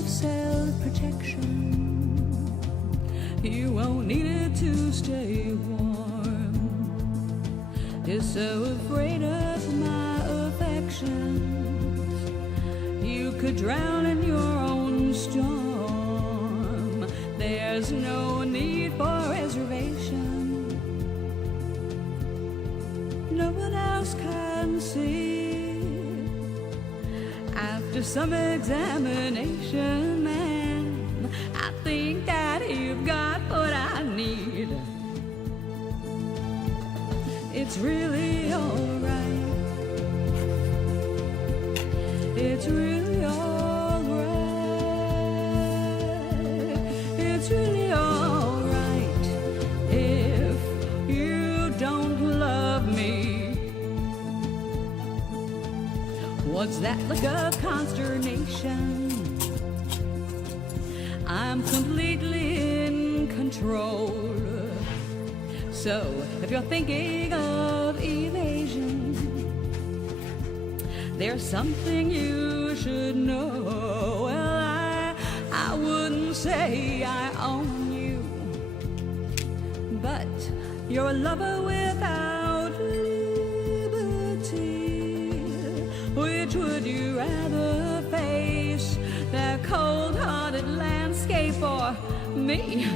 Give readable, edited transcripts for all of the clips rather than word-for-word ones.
of self-protection. You won't need it to stay warm. You're so afraid of my affections. You could drown in your own storm. There's no need for reservation. No one else can see. After some examination, man, I think that you've got what I need. It's really alright. It's really alright. It's really alright if you don't love me. What's that look of consternation? I'm completely in control. So if you're thinking of evasion, there's something you should know. Well, I wouldn't say I own you, but you're a lover without liberty. Which would you rather face, that cold-hearted landscape or me?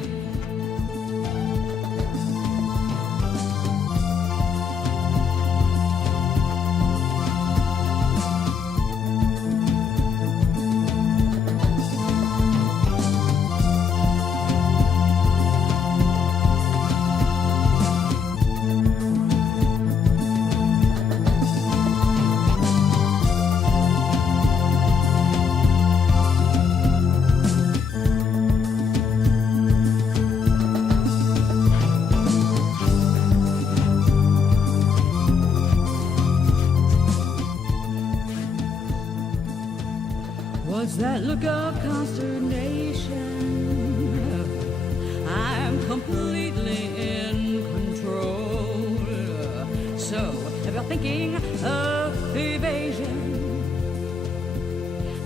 What's that look of consternation? I'm completely in control. So if you're thinking of evasion,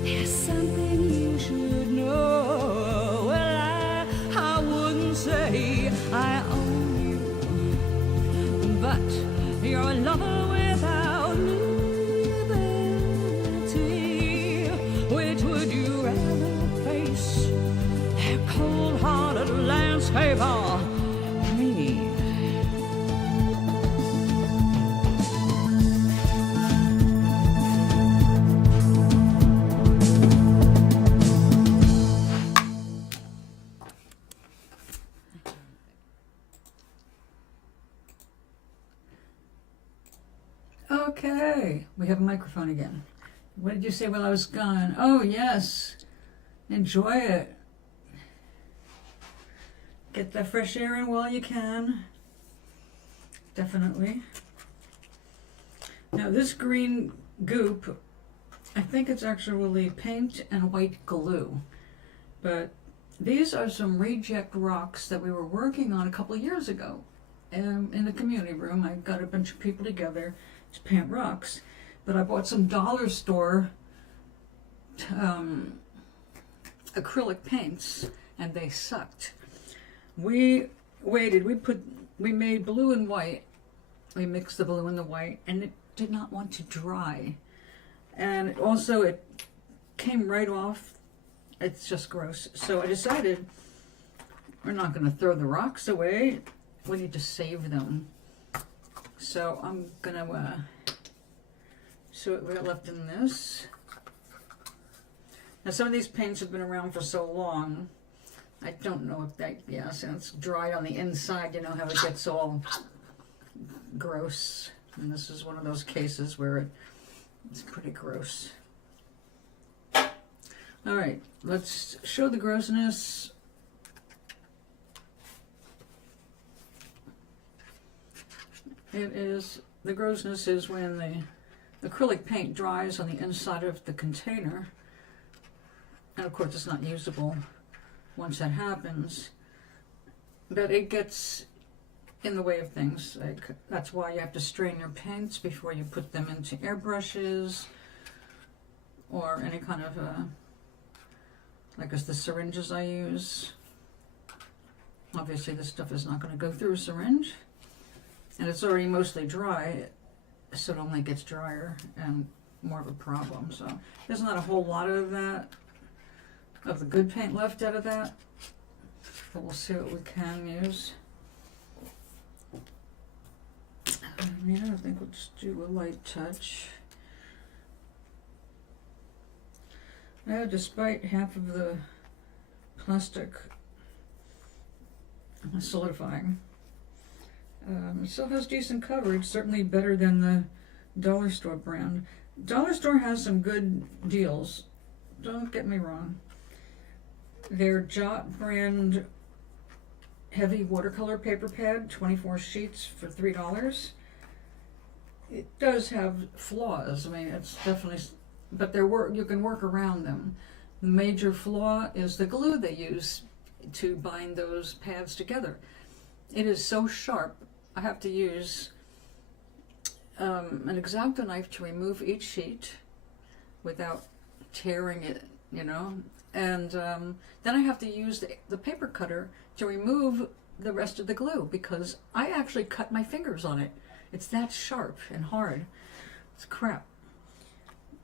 there's something you should know. Well, I wouldn't say I own you, but you're a lover without liberty. Which would you rather face, that cold-hearted landscape or me? Okay, we have a microphone again. What did you say while I was gone? Oh, yes. Enjoy it. Get that fresh air in while you can. Definitely. Now, this green goop, I think it's actually paint and white glue. But these are some reject rocks that we were working on a couple of years ago. In the community room, I got a bunch of people together to paint rocks. But I bought some dollar store acrylic paints, and they sucked. We waited. We made blue and white. We mixed the blue and the white, and it did not want to dry. And also, it came right off. It's just gross. So I decided we're not going to throw the rocks away. We need to save them. So I'm going to see what we got left in this. Now, some of these paints have been around for so long, I don't know if that, yeah, so it's dry on the inside, you know how it gets all gross. And this is one of those cases where it's pretty gross. All right, let's show the grossness. The grossness is when the acrylic paint dries on the inside of the container. And of course it's not usable once that happens. But it gets in the way of things. Like, that's why you have to strain your paints before you put them into airbrushes or any kind of like as the syringes I use. Obviously this stuff is not going to go through a syringe, and it's already mostly dry, so it only gets drier and more of a problem. So there's not a whole lot of that, of the good paint left out of that, but we'll see what we can use. I think we'll just do a light touch. Despite half of the plastic solidifying, it still has decent coverage, certainly better than the dollar store brand. Dollar store has some good deals, don't get me wrong. Their Jot brand heavy watercolor paper pad, 24 sheets for $3. It does have flaws. I mean, it's definitely, but you can work around them. The major flaw is the glue they use to bind those pads together. It is so sharp. I have to use an X-Acto knife to remove each sheet without tearing it, and then I have to use the paper cutter to remove the rest of the glue, because I actually cut my fingers on it. It's that sharp and hard. It's crap.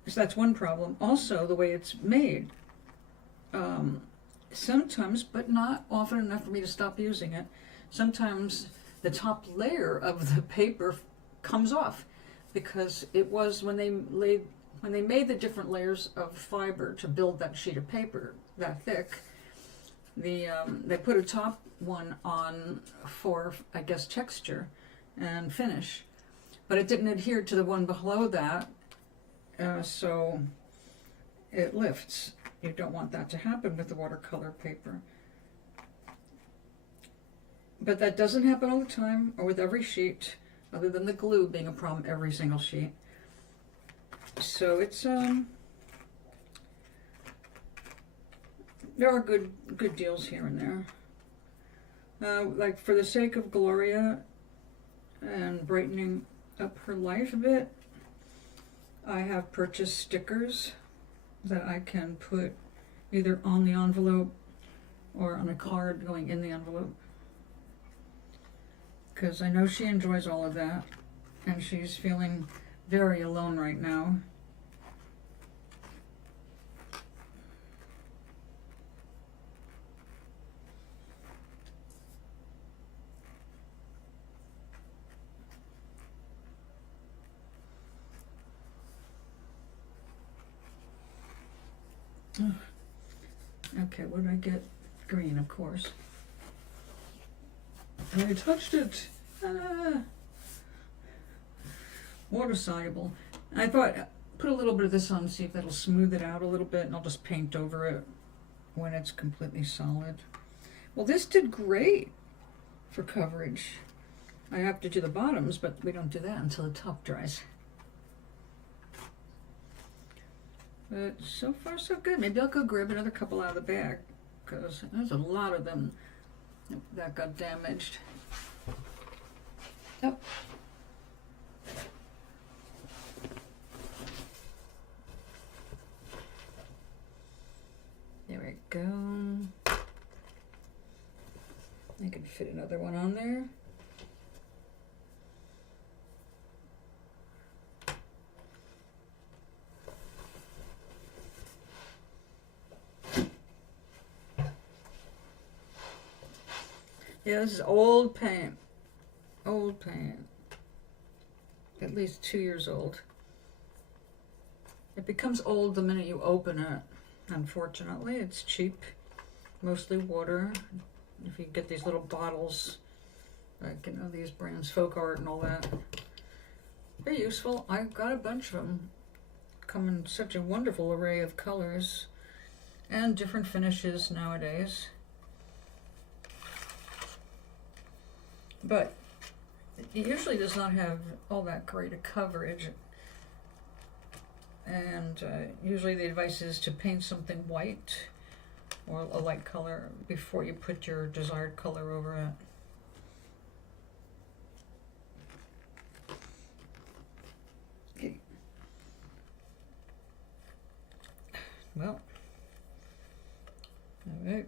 So that's one problem. Also, the way it's made. Sometimes, but not often enough for me to stop using it, sometimes the top layer of the paper comes off, because it was when they made the different layers of fiber to build that sheet of paper that thick, they put a top one on for, I guess, texture and finish, but it didn't adhere to the one below that, so it lifts. You don't want that to happen with the watercolor paper. But that doesn't happen all the time or with every sheet, other than the glue being a problem every single sheet. So it's there are good deals here and there. Like for the sake of Gloria and brightening up her life a bit, I have purchased stickers that I can put either on the envelope or on a card going in the envelope, because I know she enjoys all of that, and she's feeling very alone right now. Okay, what did I get? Green, of course. I touched it. Water soluble. I thought, put a little bit of this on, see if that'll smooth it out a little bit, and I'll just paint over it when it's completely solid. Well, this did great for coverage. I have to do the bottoms, but we don't do that until the top dries. But so far so good. Maybe I'll go grab another couple out of the bag, because there's a lot of them that got damaged. Oh. There we go. I can fit another one on there. Yeah, this is old paint. Old paint. At least 2 years old. It becomes old the minute you open it. Unfortunately, it's cheap. Mostly water. If you get these little bottles, like, these brands, Folk Art and all that. They're useful. I've got a bunch of them. Come in such a wonderful array of colors and different finishes nowadays. But it usually does not have all that great a coverage, and usually the advice is to paint something white or a light color before you put your desired color over it. Okay.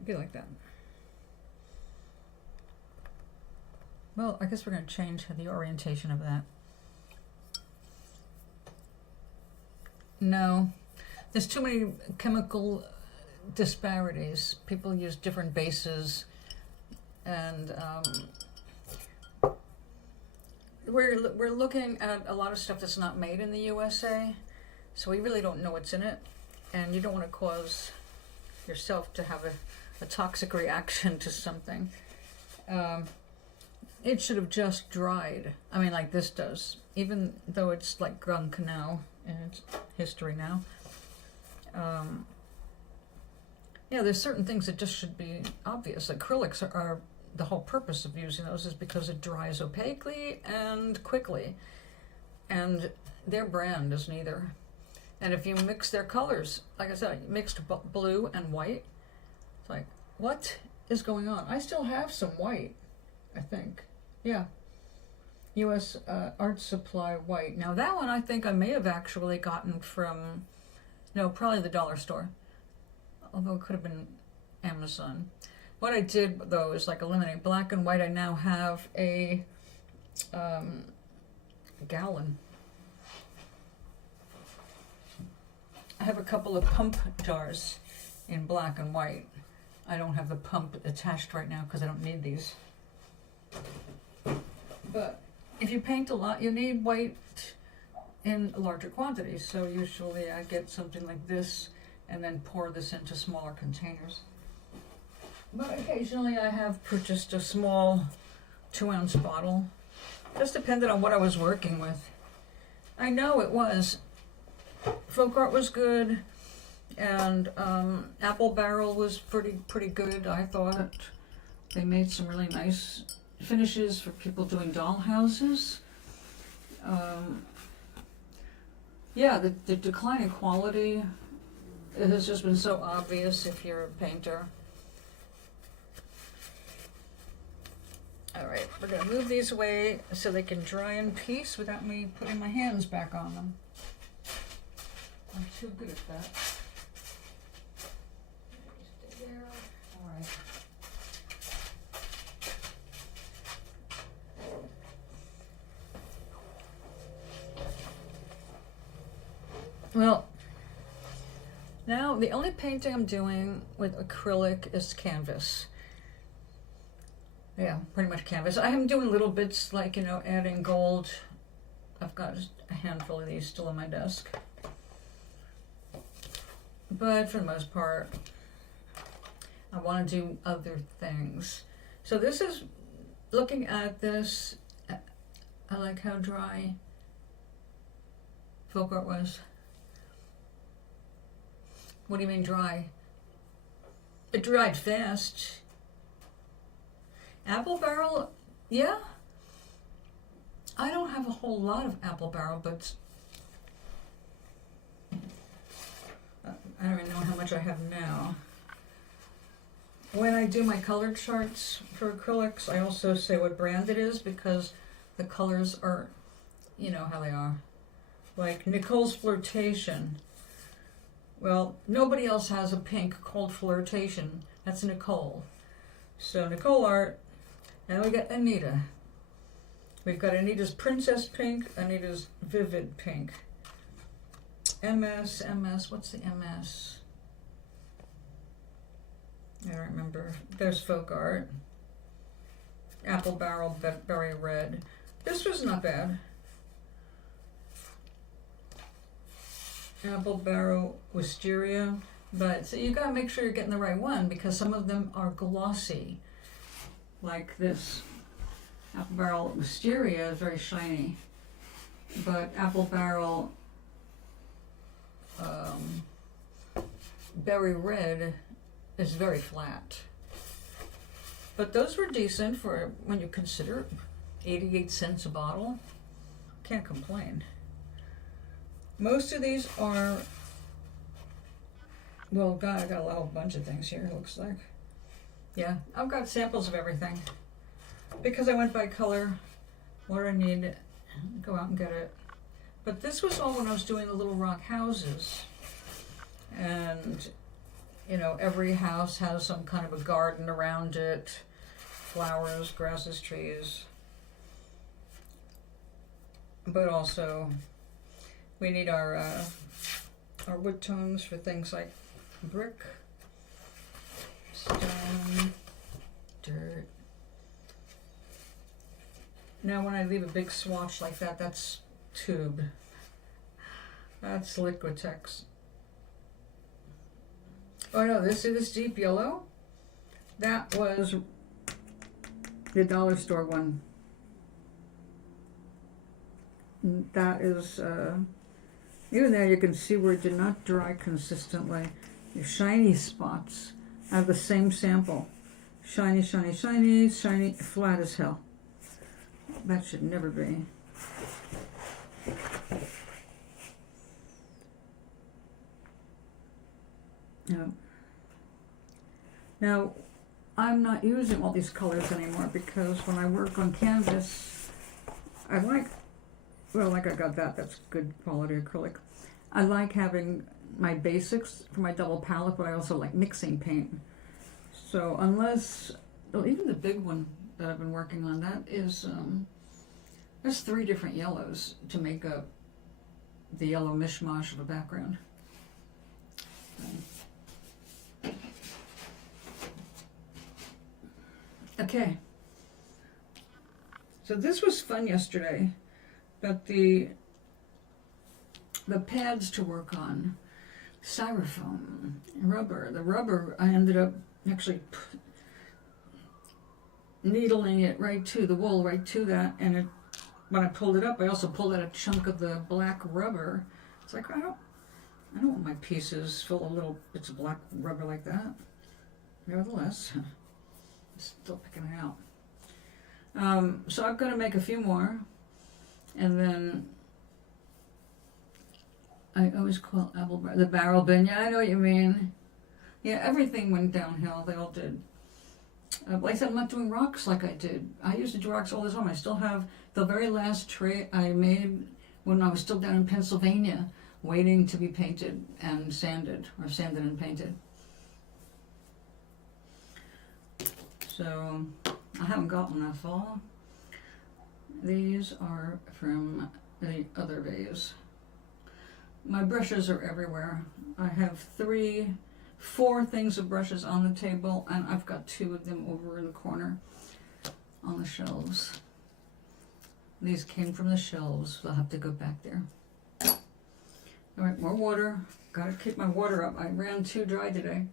Be like that. Well, I guess we're going to change the orientation of that. No, there's too many chemical disparities. People use different bases, and we're looking at a lot of stuff that's not made in the USA, so we really don't know what's in it, and you don't want to cause yourself to have a toxic reaction to something. It should have just dried. I mean, like this does, even though it's like gunk now in its history now. Yeah, there's certain things that just should be obvious. Acrylics are the whole purpose of using those is because it dries opaquely and quickly, and their brand is neither. And if you mix their colors, like I said, I mixed blue and white. It's like, what is going on? I still have some white, I think. Yeah. U.S. Art Supply white. Now that one I think I may have actually gotten from, no, probably the dollar store. Although it could have been Amazon. What I did though is like eliminate black and white. I now have a gallon. I have a couple of pump jars in black and white. I don't have the pump attached right now because I don't need these. But if you paint a lot, you need white in larger quantities. So usually I get something like this and then pour this into smaller containers. But occasionally I have purchased a small 2-ounce bottle. Just depended on what I was working with. I know it was. Folk Art was good, and Apple Barrel was pretty good, I thought. They made some really nice finishes for people doing doll houses. Yeah, the decline in quality, it has just been so obvious if you're a painter. All right, we're gonna move these away so they can dry in peace without me putting my hands back on them. I'm too good at that. Stay there. All right. Well, now the only painting I'm doing with acrylic is canvas. Yeah, pretty much canvas. I am doing little bits like, adding gold. I've got a handful of these still on my desk. But for the most part, I want to do other things. So this is, looking at this, I like how dry Folk Art was. What do you mean dry? It dried fast. Apple Barrel, yeah. I don't have a whole lot of Apple Barrel, but I don't even know how much I have now. When I do my color charts for acrylics, I also say what brand it is because the colors are, you know how they are. Like Nicole's Flirtation. Well, nobody else has a pink called Flirtation. That's Nicole. So Nicole Art. Now we got Anita. We've got Anita's Princess Pink, Anita's Vivid Pink. MS, what's the MS? I don't remember. There's Folk Art. Apple Barrel, Berry Red. This was not bad. Apple Barrel, Wisteria. But so you gotta make sure you're getting the right one because some of them are glossy. Like this. Apple Barrel Wisteria is very shiny. But Apple Barrel Berry Red is very flat. But those were decent for when you consider 88 cents a bottle. Can't complain. Most of these are, well, God, I got a whole bunch of things here, it looks like. Yeah, I've got samples of everything. Because I went by color, what I need, go out and get it. But this was all when I was doing the little rock houses. And you know, every house has some kind of a garden around it, flowers, grasses, trees. But also, we need our wood tones for things like brick, stone, dirt. Now when I leave a big swatch like that, that's tube. That's Liquitex. Oh no, this is this deep yellow. That was the dollar store one. That is, even there you can see where it did not dry consistently. The shiny spots have the same sample. Shiny, shiny, shiny, shiny, flat as hell. That should never be. No. Now, I'm not using all these colors anymore because when I work on canvas, I like, well, like I got that, that's good quality acrylic. I like having my basics for my double palette, but I also like mixing paint. So unless, well, even the big one that I've been working on, that is, there's 3 different yellows to make up the yellow mishmash of a background. Okay. So this was fun yesterday, but the pads to work on, styrofoam, rubber. The rubber, I ended up actually needling it right to the wool, right to that, and it, when I pulled it up, I also pulled out a chunk of the black rubber. It's like, I don't want my pieces full of little bits of black rubber like that. Nevertheless, I'm still picking it out. So I'm going to make a few more, and then I always call it the barrel bin. Yeah, I know what you mean. Yeah, everything went downhill. They all did. Like I said, I'm not doing rocks like I did. I used to do rocks all the time. I still have the very last tray I made when I was still down in Pennsylvania, waiting to be painted and sanded, or sanded and painted. So I haven't gotten that far. These are from the other vase. My brushes are everywhere. I have 4 things of brushes on the table, and I've got 2 of them over in the corner on the shelves. These came from the shelves, so I'll have to go back there. All right, more water. Gotta keep my water up. I ran too dry today.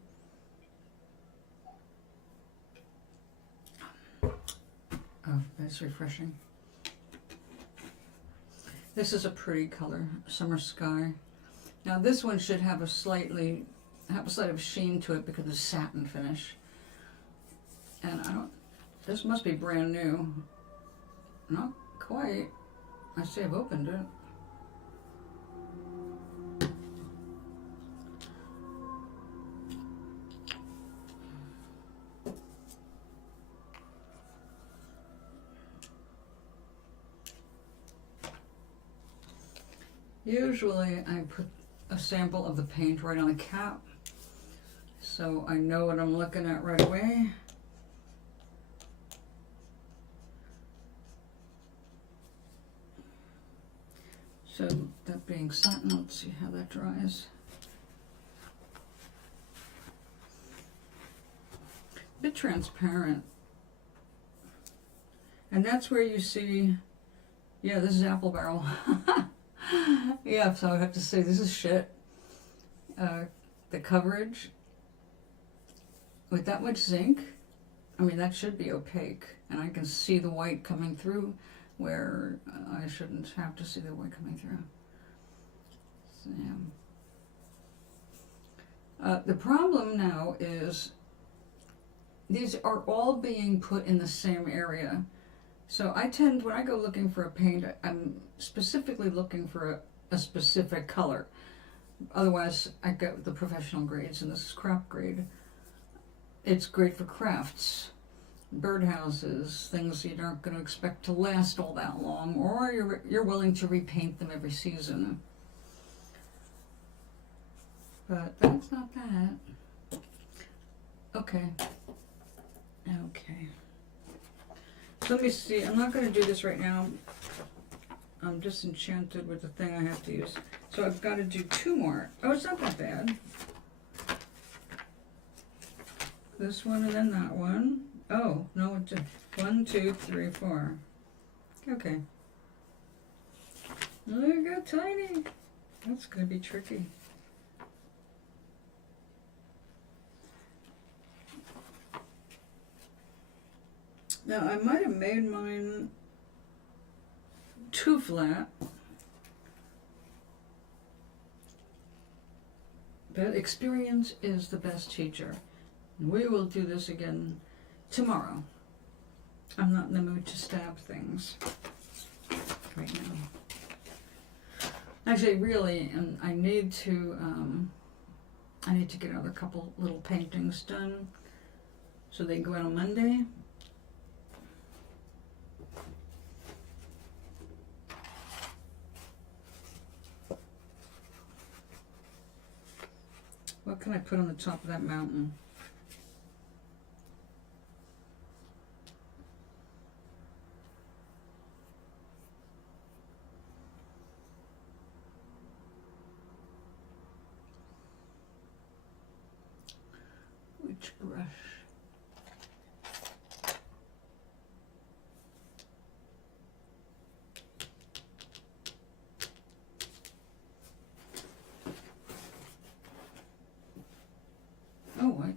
Oh, that's refreshing. This is a pretty color, summer sky. Now this one should have a slight of sheen to it because of satin finish. And this must be brand new. Not quite. I see I've opened it. Usually I put a sample of the paint right on the cap, so I know what I'm looking at right away. So that being satin, let's see how that dries. A bit transparent. And that's where you see, yeah, this is apple barrel. Yeah, so I have to say this is shit. The coverage with that much zinc, I mean that should be opaque, and I can see the white coming through where I shouldn't have to see the white coming through. So, yeah. The problem now is these are all being put in the same area. So I tend, when I go looking for a paint, I'm specifically looking for a specific color. Otherwise, I get the professional grades, and this is craft grade. It's great for crafts, birdhouses, things you aren't going to expect to last all that long, or you're willing to repaint them every season. But that's not that. Okay. Okay. So let me see. I'm not going to do this right now. I'm disenchanted with the thing I have to use. So I've got to do 2 more. Oh, it's not that bad. This one and then that one. Oh, no, it's 1, 2, 3, 4. Okay. Look how tiny. That's going to be tricky. Now, I might have made mine too flat. But experience is the best teacher. We will do this again tomorrow. I'm not in the mood to stab things right now. Actually, really, and I need to get another couple little paintings done so they can go out on Monday. What can I put on the top of that mountain? Which brush?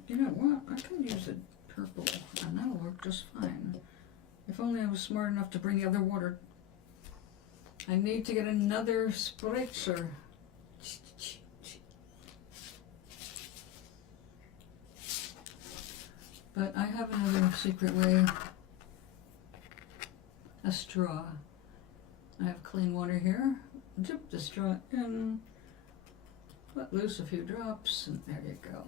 You know what? I can use a purple, and that'll work just fine. If only I was smart enough to bring the other water. I need to get another spritzer. But I have another secret way. A straw. I have clean water here. Dip the straw in. Let loose a few drops, and there you go.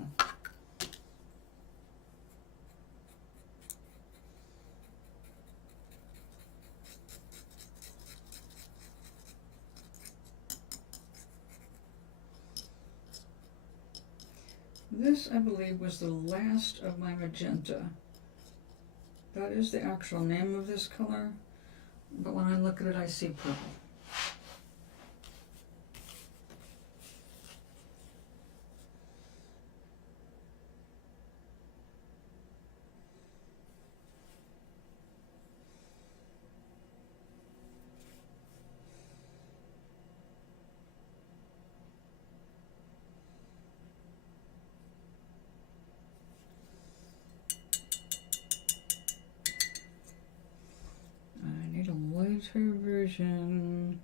This, I believe, was the last of my magenta. That is the actual name of this color, but when I look at it, I see purple. Lighter version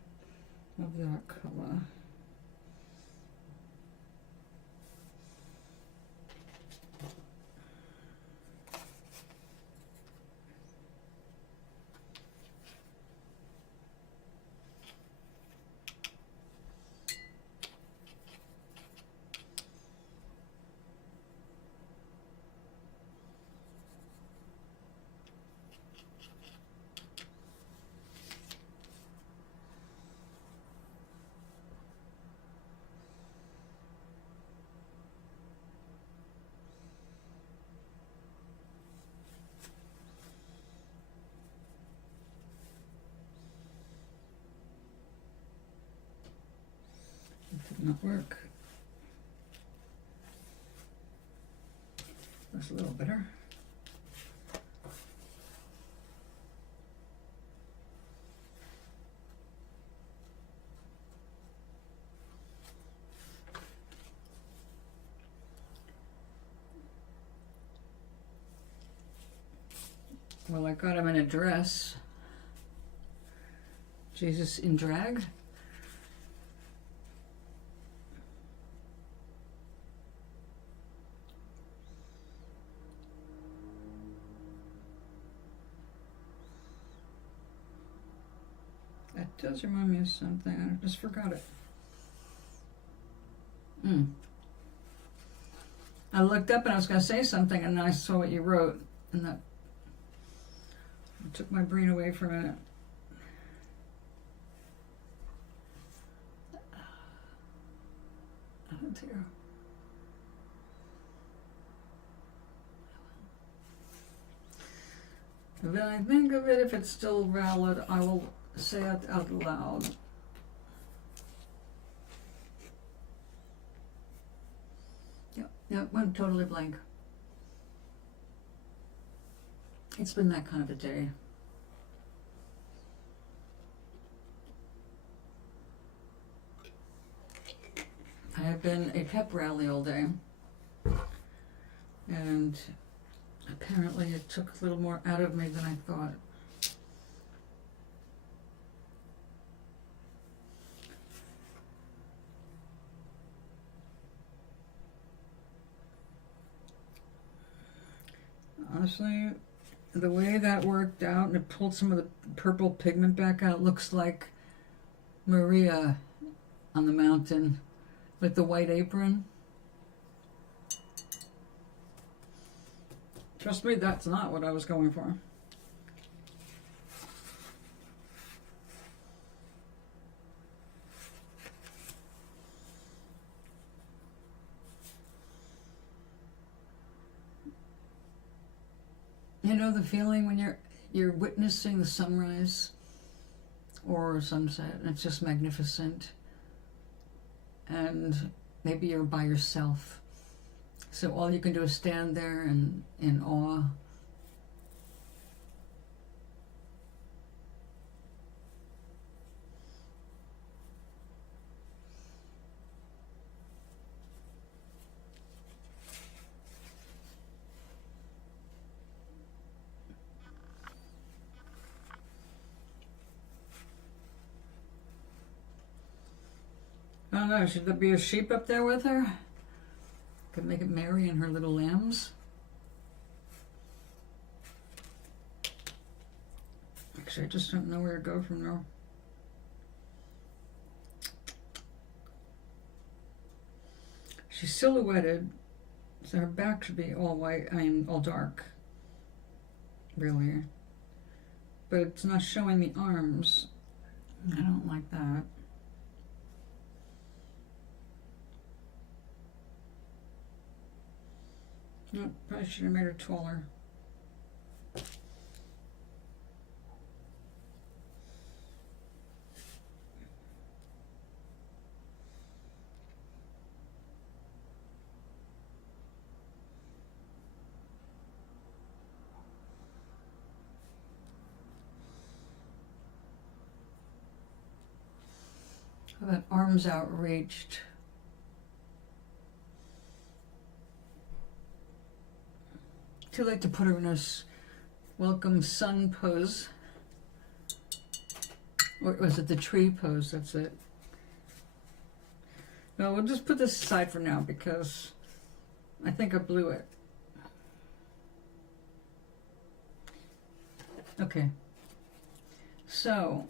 of that color. Did not work. That's a little better. Well, I got him in a dress. Jesus in drag. That does remind me of something. I just forgot it. I looked up and I was going to say something, and then I saw what you wrote, and that took my brain away for a minute. Oh dear. When I think of it, if it's still valid, I will say it out loud. Yeah, it went totally blank. It's been that kind of a day. I have been a pep rally all day, and apparently it took a little more out of me than I thought. Honestly, the way that worked out, and it pulled some of the purple pigment back out, looks like Maria on the mountain with the white apron. Trust me, that's not what I was going for. You know the feeling when you're witnessing the sunrise or sunset, and it's just magnificent, and maybe you're by yourself, so all you can do is stand there and in awe. I don't know, should there be a sheep up there with her? Could make it Mary and her little lambs. Actually, I just don't know where to go from there. She's silhouetted, so her back should be all white, all dark, really. But it's not showing the arms. I don't like that. No, probably should have made her taller. How about arms outreached? Too late to put her in a welcome sun pose. Or was it the tree pose? That's it. No, we'll just put this aside for now because I think I blew it. Okay. So,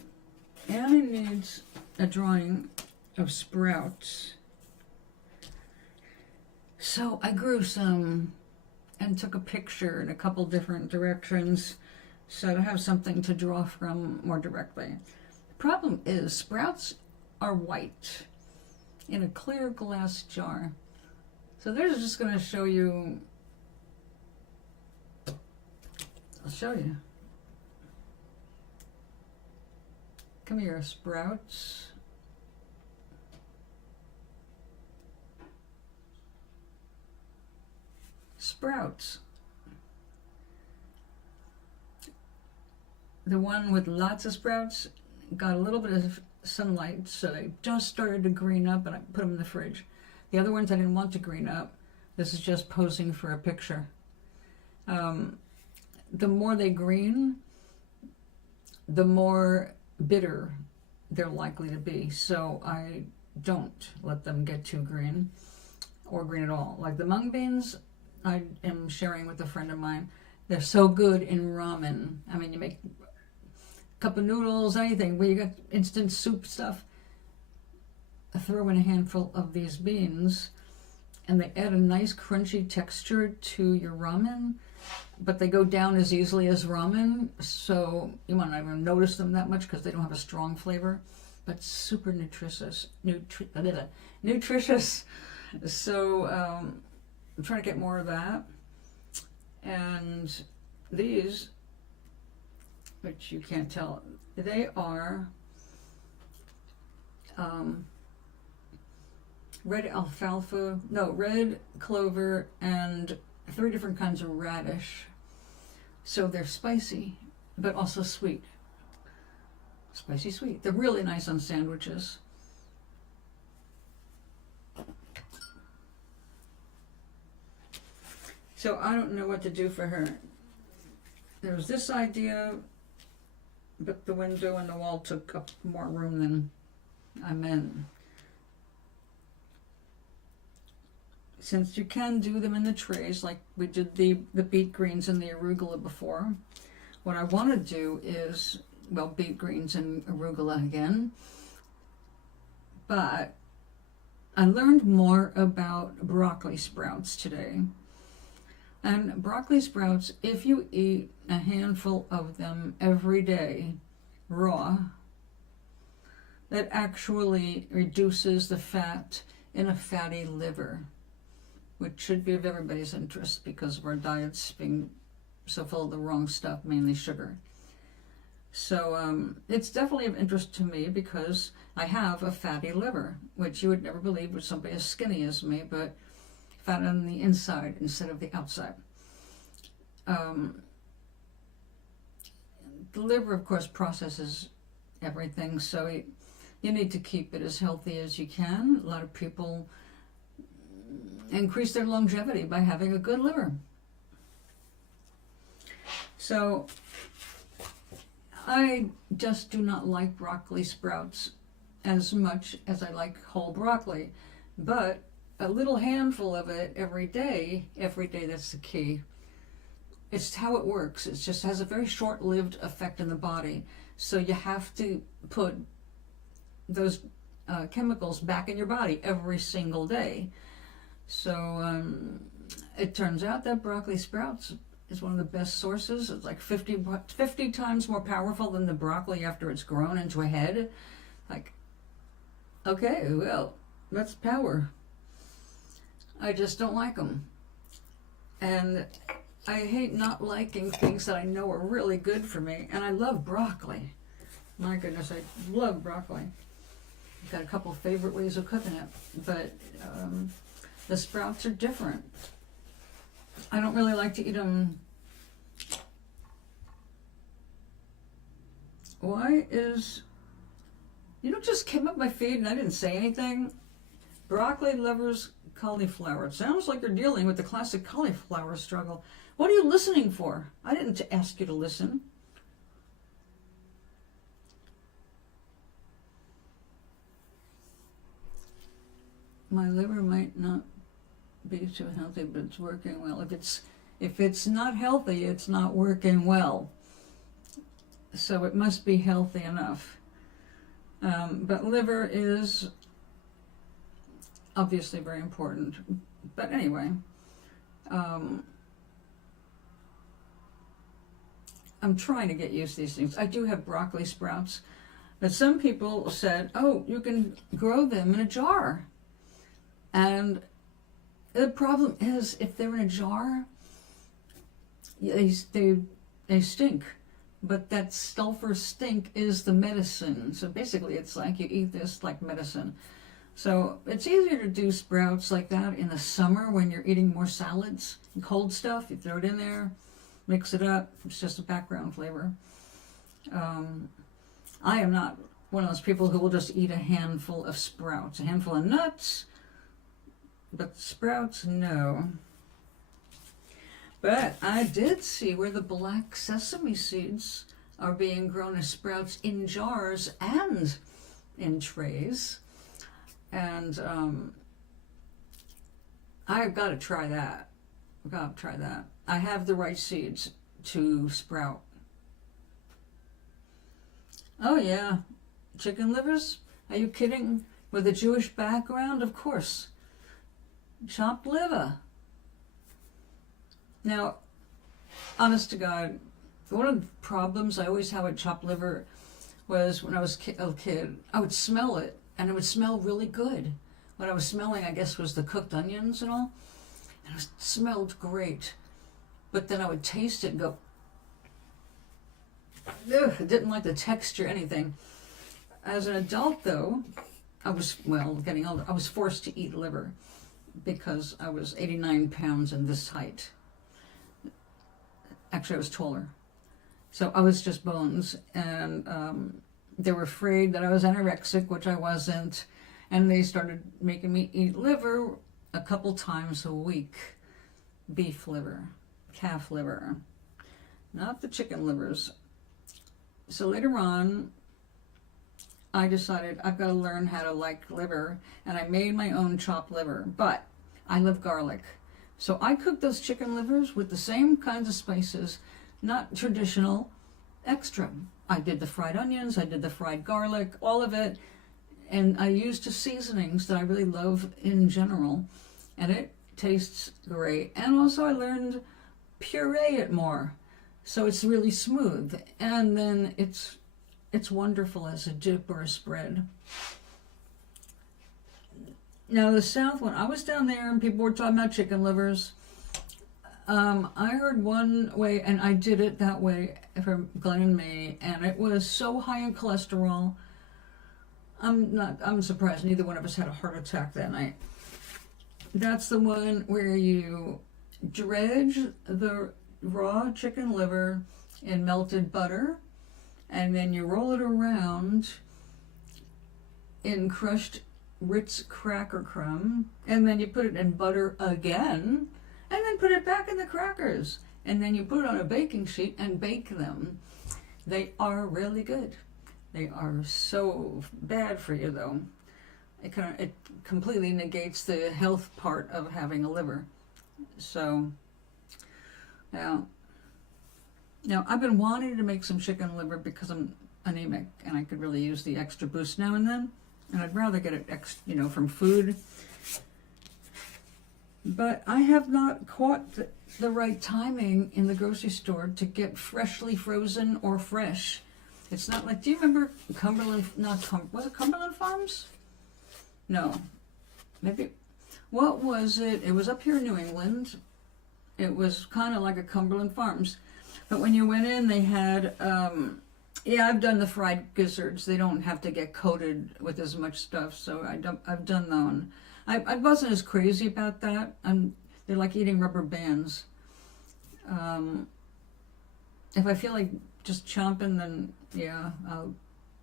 Annie needs a drawing of sprouts. So I grew some and took a picture in a couple different directions so to have something to draw from more directly. The problem is sprouts are white in a clear glass jar. So there's just going to show you, I'll show you. Come here, sprouts. Sprouts. The one with lots of sprouts got a little bit of sunlight, so they just started to green up, and I put them in the fridge. The other ones I didn't want to green up. This is just posing for a picture. The more they green, the more bitter they're likely to be. So I don't let them get too green or green at all. Like the mung beans, I am sharing with a friend of mine. They're so good in ramen. I mean, you make a cup of noodles, anything, where you got instant soup stuff. I throw in a handful of these beans, and they add a nice crunchy texture to your ramen, but they go down as easily as ramen, so you might not even notice them that much because they don't have a strong flavor, but super nutritious. Nutritious. So I'm trying to get more of that. And these which you can't tell. They are red clover, and 3 different kinds of radish. So they're spicy, but also sweet. Spicy sweet. They're really nice on sandwiches. So I don't know what to do for her. There was this idea, but the window and the wall took up more room than I meant. Since you can do them in the trays, like we did the beet greens and the arugula before, what I want to do is, well, beet greens and arugula again. But I learned more about broccoli sprouts today. And broccoli sprouts, if you eat a handful of them every day, raw, that actually reduces the fat in a fatty liver, which should be of everybody's interest because of our diets being so full of the wrong stuff, mainly sugar. So it's definitely of interest to me because I have a fatty liver, which you would never believe with somebody as skinny as me, but fat on the inside instead of the outside. The liver, of course, processes everything, so you need to keep it as healthy as you can. A lot of people increase their longevity by having a good liver. So I just do not like broccoli sprouts as much as I like whole broccoli, but a little handful of it every day, that's the key. It's how it works. It just has a very short-lived effect in the body. So you have to put those chemicals back in your body every single day. So it turns out that broccoli sprouts is one of the best sources. It's like 50 times more powerful than the broccoli after it's grown into a head. Like, okay, well, that's power. I just don't like them. And I hate not liking things that I know are really good for me. And I love broccoli. My goodness, I love broccoli. I've got a couple of favorite ways of cooking it. But the sprouts are different. I don't really like to eat them. You just came up my feed and I didn't say anything. Broccoli lovers cauliflower. It sounds like you're dealing with the classic cauliflower struggle. What are you listening for? I didn't ask you to listen. My liver might not be too healthy, but it's working well. If it's not healthy, it's not working well. So it must be healthy enough. But liver is obviously very important. But anyway, I'm trying to get used to these things. I do have broccoli sprouts, but some people said, oh, you can grow them in a jar. And the problem is, if they're in a jar, they stink. But that sulfur stink is the medicine. So basically it's like you eat this like medicine. So it's easier to do sprouts like that in the summer when you're eating more salads and cold stuff. You throw it in there, mix it up. It's just a background flavor. I am not one of those people who will just eat a handful of sprouts, a handful of nuts, but sprouts, no. But I did see where the black sesame seeds are being grown as sprouts in jars and in trays. And I've got to try that. I have the right seeds to sprout. Oh yeah, chicken livers? Are you kidding? With a Jewish background? Of course. Chopped liver. Now, honest to God, one of the problems I always had with chopped liver was when I was a kid, I would smell it, and it would smell really good. What I was smelling, I guess, was the cooked onions and all, and it smelled great. But then I would taste it and go, didn't like the texture, anything. As an adult, though, I was, well, getting older, I was forced to eat liver because I was 89 pounds and this height. Actually, I was taller. So I was just bones, and they were afraid that I was anorexic, which I wasn't, and they started making me eat liver a couple times a week. Beef liver, calf liver, not the chicken livers. So later on, I decided I've got to learn how to like liver, and I made my own chopped liver, but I love garlic. So I cooked those chicken livers with the same kinds of spices, not traditional, extra. I did the fried onions, I did the fried garlic, all of it, and I used seasonings that I really love in general, and it tastes great. And also I learned puree it more, so it's really smooth, and then it's wonderful as a dip or a spread. Now the South, when I was down there and people were talking about chicken livers, I heard one way, and I did it that way for Glenn and me, and it was so high in cholesterol. I'm surprised neither one of us had a heart attack that night. That's the one where you dredge the raw chicken liver in melted butter, and then you roll it around in crushed Ritz cracker crumb, and then you put it in butter again, and then put it back in the crackers, and then you put it on a baking sheet and bake them. They are really good. They are so bad for you, though. It completely negates the health part of having a liver. So now I've been wanting to make some chicken liver because I'm anemic and I could really use the extra boost now and then, and I'd rather get it from food. But I have not caught the right timing in the grocery store to get freshly frozen or fresh. It's not like, do you remember Cumberland, was it Cumberland Farms? No. Maybe, what was it? It was up here in New England. It was kind of like a Cumberland Farms. But when you went in, they had, I've done the fried gizzards. They don't have to get coated with as much stuff, so I've done that one. I wasn't as crazy about that. They're like eating rubber bands. If I feel like just chomping, then yeah,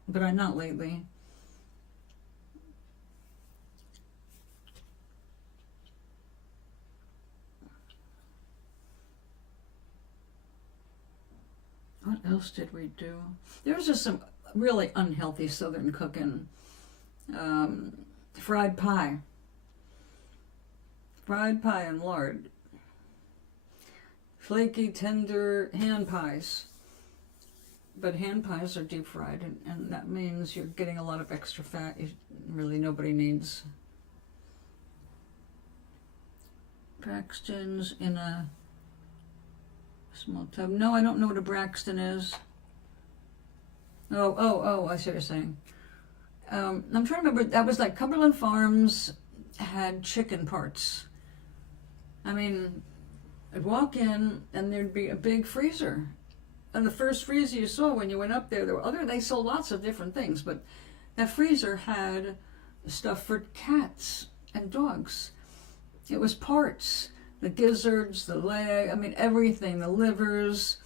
but I'm not lately. What else did we do? There was just some really unhealthy Southern cooking. Fried pie and lard. Flaky, tender hand pies. But hand pies are deep fried, and that means you're getting a lot of extra fat really nobody needs. Braxton's in a small tub. No, I don't know what a Braxton is. Oh, I see what you're saying. I'm trying to remember, that was like Cumberland Farms had chicken parts. I mean, I'd walk in and there'd be a big freezer. And the first freezer you saw when you went up there they sold lots of different things, but that freezer had stuff for cats and dogs. It was parts, the gizzards, the leg, I mean everything, the livers,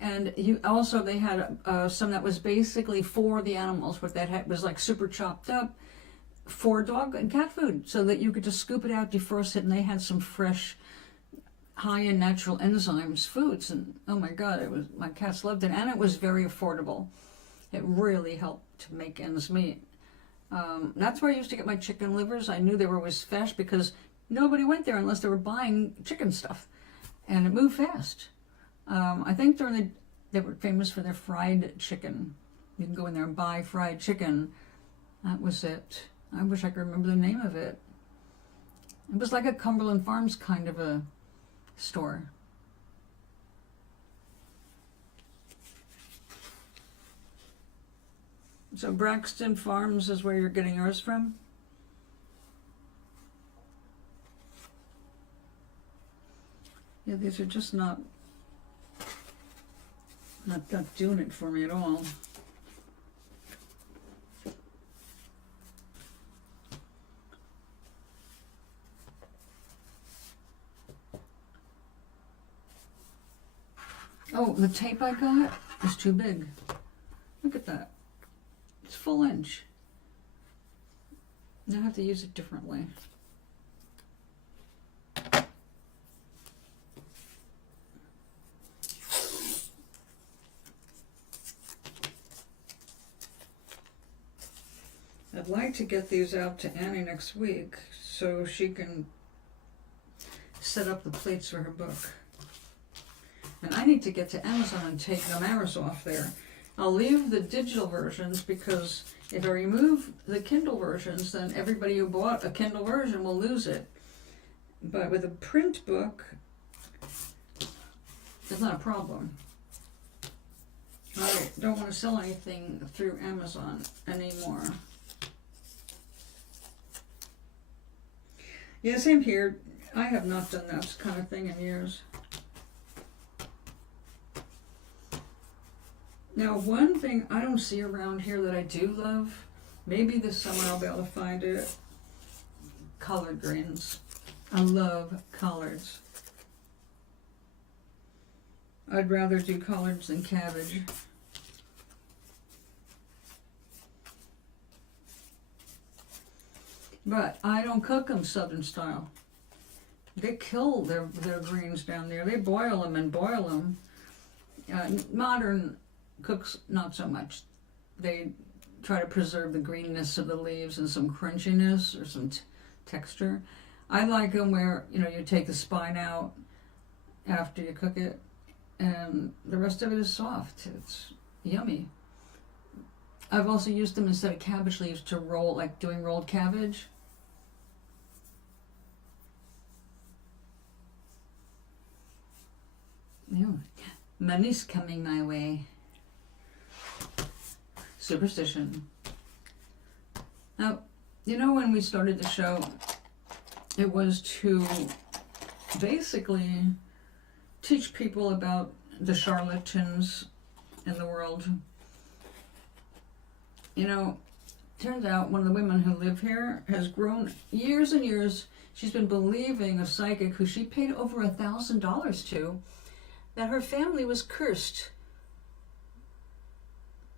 and they had some that was basically for the animals, but that was like super chopped up for dog and cat food, so that you could just scoop it out, defrost it, and they had some fresh, high in natural enzymes foods, and oh my god, my cats loved it, and it was very affordable. It really helped to make ends meet. That's where I used to get my chicken livers. I knew they were always fresh because nobody went there unless they were buying chicken stuff, and it moved fast. I think they were famous for their fried chicken. You can go in there and buy fried chicken. That was it. I wish I could remember the name of it. It was like a Cumberland Farms kind of a store. So Braxton Farms is where you're getting yours from? Yeah, these are just not Not doing it for me at all. Oh, the tape I got is too big. Look at that. It's full inch. Now I have to use it differently. I'd like to get these out to Annie next week so she can set up the plates for her book. And I need to get to Amazon and take the Maris off there. I'll leave the digital versions because if I remove the Kindle versions, then everybody who bought a Kindle version will lose it. But with a print book, it's not a problem. I don't want to sell anything through Amazon anymore. Yeah, same here. I have not done that kind of thing in years. Now, one thing I don't see around here that I do love, maybe this summer I'll be able to find it, collard greens. I love collards. I'd rather do collards than cabbage. But I don't cook them Southern style. They kill their greens down there. They boil them and boil them. Modern cooks, not so much. They try to preserve the greenness of the leaves and some crunchiness or some texture. I like them where, you know, you take the spine out after you cook it and the rest of it is soft. It's yummy. I've also used them instead of cabbage leaves to roll, like doing rolled cabbage. Ew. Money's coming my way. Superstition. Now, you know, when we started the show, it was to basically teach people about the charlatans in the world. You know, turns out one of the women who live here has grown years and years. She's been believing a psychic who she paid over $1,000 to, that her family was cursed.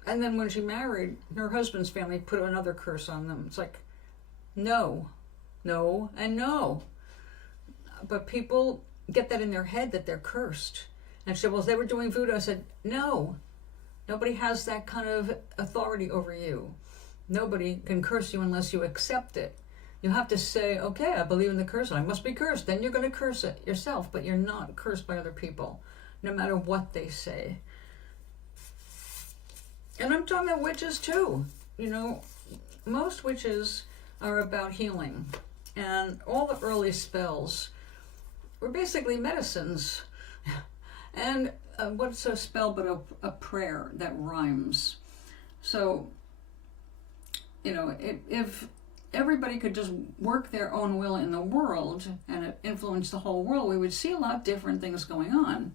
And then when she married, her husband's family put another curse on them. It's like, no, no, and no. But people get that in their head that they're cursed. And she said, well, they were doing voodoo. I said, no, nobody has that kind of authority over you. Nobody can curse you unless you accept it. You have to say, okay, I believe in the curse, and I must be cursed. Then you're going to curse it yourself, but you're not cursed by other people, no matter what they say. And I'm talking about witches too. You know, most witches are about healing. And all the early spells were basically medicines. And what's a spell but a prayer that rhymes? So, you know, if everybody could just work their own will in the world and it influenced the whole world, we would see a lot different things going on.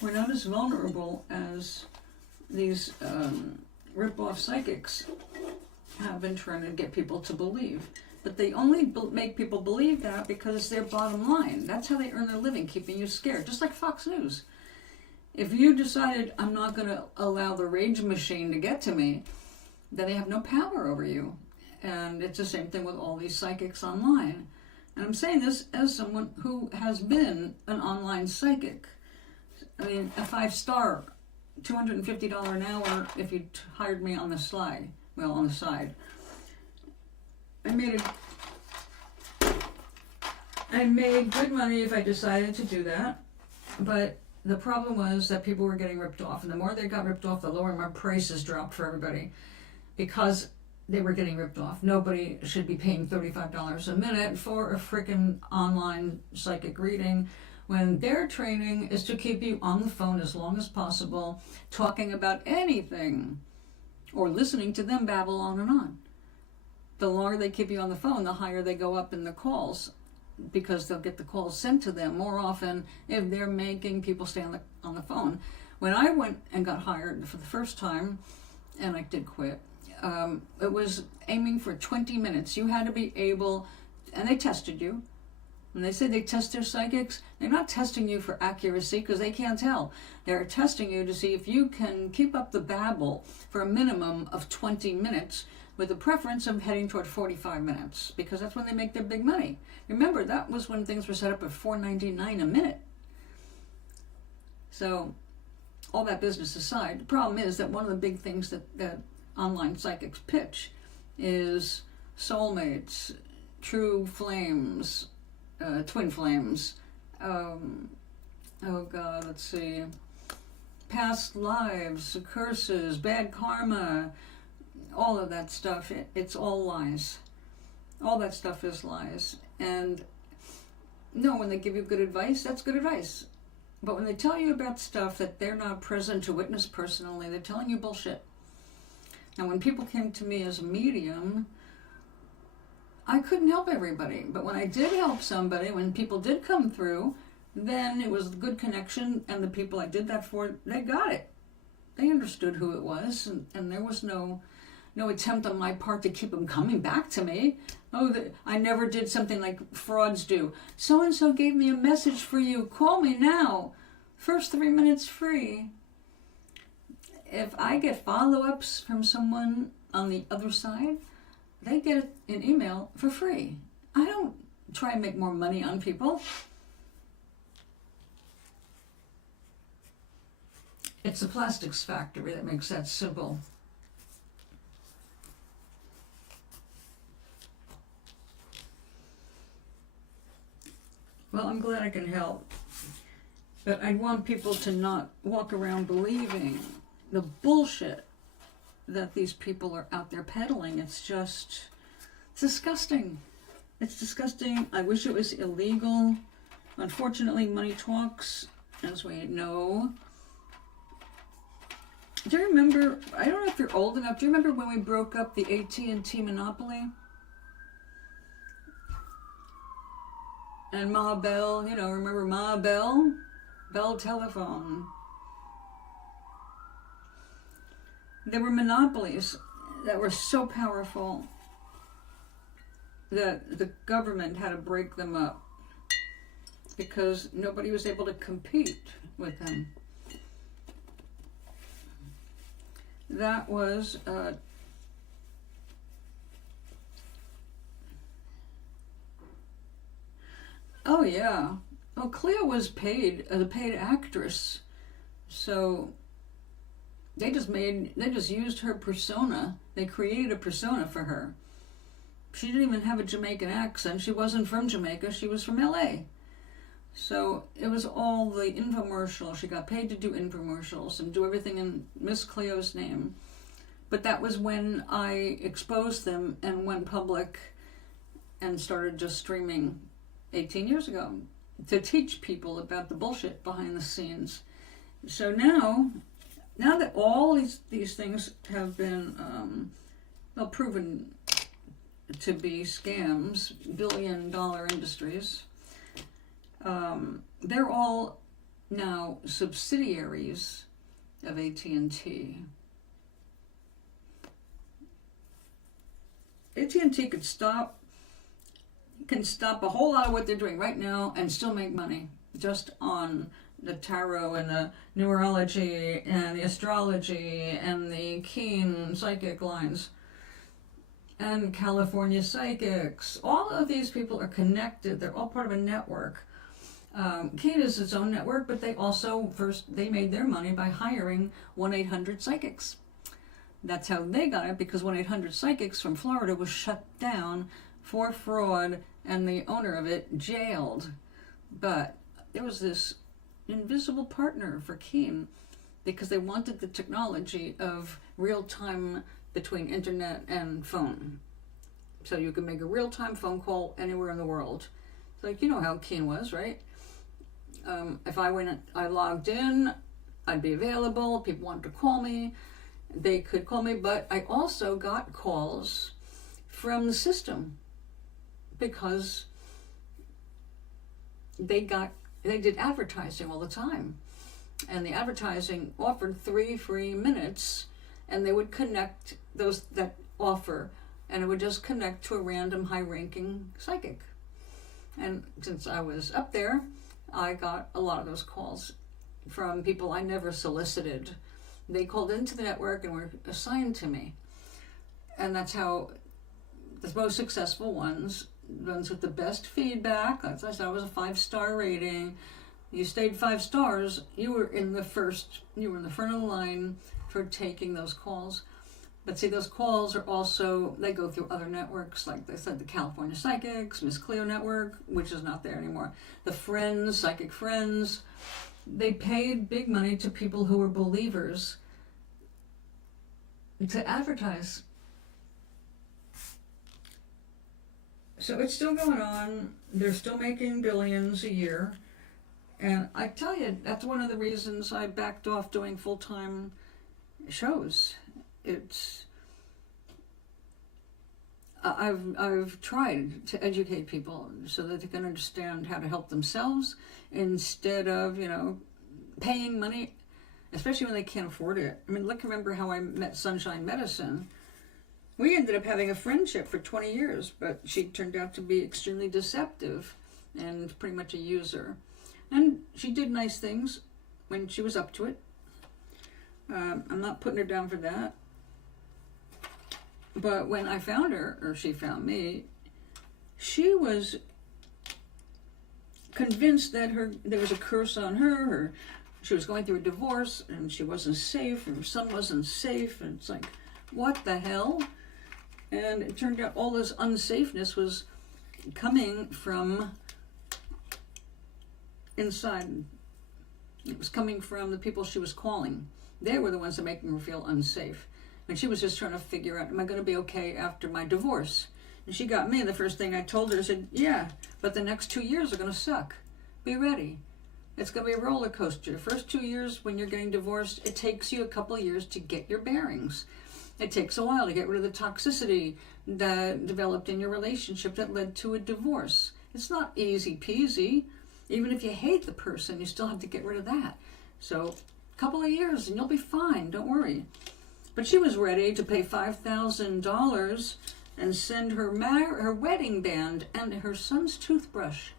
We're not as vulnerable as these rip-off psychics have been trying to get people to believe. But they only make people believe that because it's their bottom line. That's how they earn their living, keeping you scared. Just like Fox News. If you decided, I'm not going to allow the rage machine to get to me, then they have no power over you. And it's the same thing with all these psychics online. And I'm saying this as someone who has been an online psychic. I mean, a 5-star, $250 an hour if you hired me on the slide. Well, on the side. I made good money if I decided to do that. But the problem was that people were getting ripped off. And the more they got ripped off, the lower my prices dropped for everybody. Because they were getting ripped off. Nobody should be paying $35 a minute for a freaking online psychic reading, when their training is to keep you on the phone as long as possible, talking about anything, or listening to them babble on and on. The longer they keep you on the phone, the higher they go up in the calls. because they'll get the calls sent to them more often if they're making people stay on the phone. When I went and got hired for the first time, and I did quit, it was aiming for 20 minutes. You had to be able, and they tested you. When they say they test their psychics, they're not testing you for accuracy because they can't tell. They're testing you to see if you can keep up the babble for a minimum of 20 minutes with a preference of heading toward 45 minutes because that's when they make their big money. Remember, that was when things were set up at $4.99 a minute. So, all that business aside, the problem is that one of the big things that online psychics pitch is soulmates, true flames, twin flames, let's see, past lives, curses, bad karma, all of that stuff. It's all lies. All that stuff is lies. And no, when they give you good advice, that's good advice. But when they tell you about stuff that they're not present to witness personally, they're telling you bullshit. Now, when people came to me as a medium, I couldn't help everybody. But when I did help somebody, when people did come through, then it was a good connection, and the people I did that for, they got it. They understood who it was, and there was no attempt on my part to keep them coming back to me. I never did something like frauds do. So-and-so gave me a message for you. Call me now. First 3 minutes free. If I get follow-ups from someone on the other side, they get an email for free. I don't try and make more money on people. It's the plastics factory that makes that simple. Well, I'm glad I can help. But I want people to not walk around believing the bullshit that these people are out there peddling. It's disgusting. It's disgusting. I wish it was illegal. Unfortunately, money talks, as we know. Do you remember, I don't know if you're old enough, do you remember when we broke up the AT&T monopoly? And Ma Bell, remember Ma Bell? Bell Telephone. There were monopolies that were so powerful that the government had to break them up because nobody was able to compete with them. That was oh yeah. Well, Cleo was paid as a paid actress, so they just used her persona. They created a persona for her. She didn't even have a Jamaican accent. She wasn't from Jamaica. She was from LA. So it was all the infomercial. She got paid to do infomercials and do everything in Miss Cleo's name. But that was when I exposed them and went public and started just streaming 18 years ago to teach people about the bullshit behind the scenes. So now that all these things have been proven to be scams, billion-dollar industries, they're all now subsidiaries of AT&T. AT&T can stop a whole lot of what they're doing right now and still make money just on the tarot and the numerology and the astrology and the keen psychic lines and California psychics. All of these people are connected. They're all part of a network. Keen is its own network, but they made their money by hiring 1-800-Psychics. That's how they got it, because 1-800-Psychics from Florida was shut down for fraud and the owner of it jailed. But there was this invisible partner for Keen because they wanted the technology of real-time between internet and phone. So you could make a real-time phone call anywhere in the world. Like, you know how Keen was, right? If I logged in, I'd be available. People wanted to call me. They could call me, but I also got calls from the system because they did advertising all the time, and the advertising offered 3 free minutes, and they would connect those that offer, and it would just connect to a random high-ranking psychic. And since I was up there, I got a lot of those calls from people I never solicited. They called into the network and were assigned to me. And that's how the most successful ones with the best feedback, as I said, I was a 5-star rating. You stayed 5 stars, you were in the front of the line for taking those calls. But see, those calls are also, they go through other networks, like I said, the California Psychics, Miss Cleo Network, which is not there anymore. The Friends, Psychic Friends, they paid big money to people who were believers to advertise. So it's still going on. They're still making billions a year. And I tell you, that's one of the reasons I backed off doing full-time shows. I've tried to educate people so that they can understand how to help themselves instead of, paying money, especially when they can't afford it. I mean, remember how I met Sunshine Medicine. We ended up having a friendship for 20 years, but she turned out to be extremely deceptive and pretty much a user. And she did nice things when she was up to it. I'm not putting her down for that. But when I found her, or she found me, she was convinced that there was a curse on her, or she was going through a divorce, and she wasn't safe, and her son wasn't safe, and it's like, what the hell? And it turned out all this unsafeness was coming from inside. It was coming from the people she was calling. They were the ones that making her feel unsafe. And she was just trying to figure out, am I going to be okay after my divorce? And she got me, and the first thing I told her, I said, yeah, but the next 2 years are going to suck. Be ready. It's going to be a roller coaster. The first 2 years when you're getting divorced, it takes you a couple of years to get your bearings. It takes a while to get rid of the toxicity that developed in your relationship that led to a divorce. It's not easy peasy. Even if you hate the person, you still have to get rid of that. So a couple of years and you'll be fine. Don't worry. But she was ready to pay $5,000 and send her wedding band and her son's toothbrush.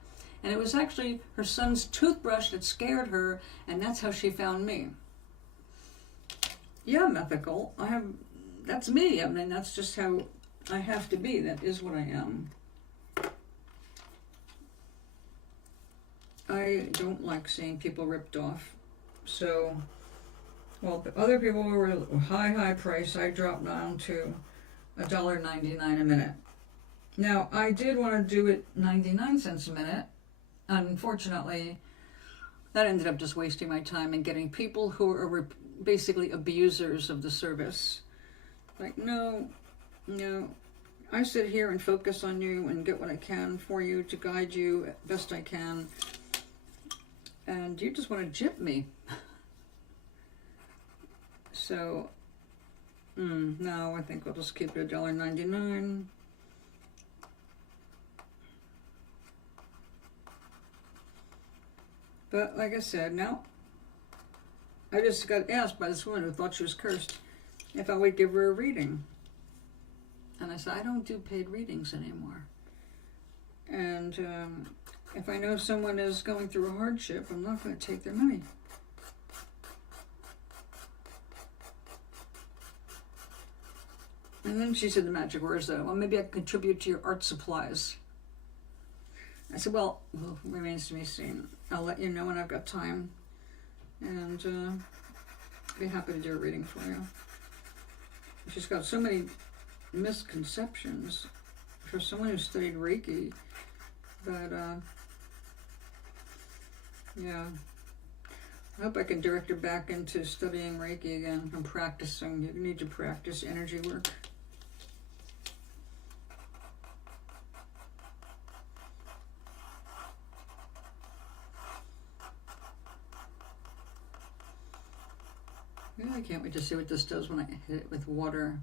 And it was actually her son's toothbrush that scared her, and that's how she found me. Yeah, I'm ethical. That's me. I mean, that's just how I have to be. That is what I am. I don't like seeing people ripped off. So, well, other people were high price. I dropped down to $1.99 a minute. Now, I did want to do it 99 cents a minute. Unfortunately, that ended up just wasting my time and getting people who are basically abusers of the service. Like, no, I sit here and focus on you and get what I can for you to guide you best I can. And you just want to jip me. So, no, I think I'll just keep it $1.99. But like I said, now, I just got asked by this woman who thought she was cursed if I would give her a reading. And I said, I don't do paid readings anymore. And if I know someone is going through a hardship, I'm not going to take their money. And then she said the magic words, though. Well, maybe I can contribute to your art supplies. I said, well, remains to be seen. I'll let you know when I've got time. And be happy to do a reading for you. She's got so many misconceptions for someone who studied Reiki that, yeah. I hope I can direct her back into studying Reiki again and practicing. You need to practice energy work. I can't wait to see what this does when I hit it with water.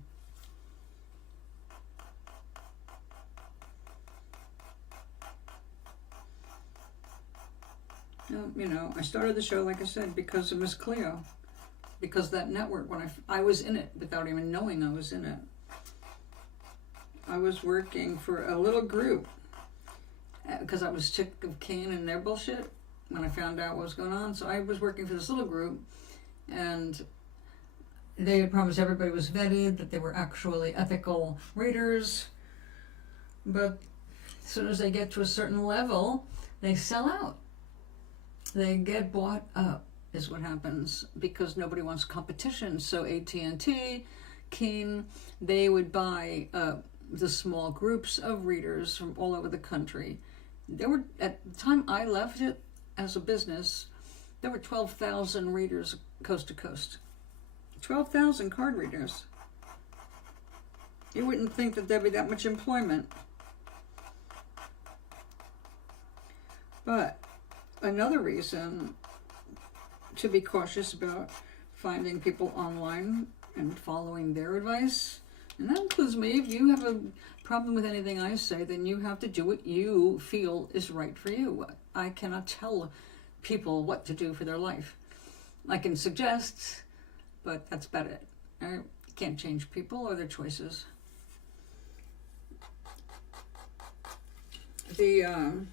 You know, I started the show, like I said, because of Miss Cleo. Because that network, when I was in it without even knowing I was in it. I was working for a little group because I was sick of Kane and their bullshit when I found out what was going on. So I was working for this little group, and they had promised everybody was vetted, that they were actually ethical readers. But as soon as they get to a certain level, they sell out. They get bought up, is what happens, because nobody wants competition. So AT&T, Keen, they would buy the small groups of readers from all over the country. There were, at the time I left it as a business, there were 12,000 readers coast to coast. 12,000 card readers. You wouldn't think that there'd be that much employment. But another reason to be cautious about finding people online and following their advice, and that includes me. If you have a problem with anything I say, then you have to do what you feel is right for you. I cannot tell people what to do for their life. I can suggest, but that's about it. I can't change people or their choices. The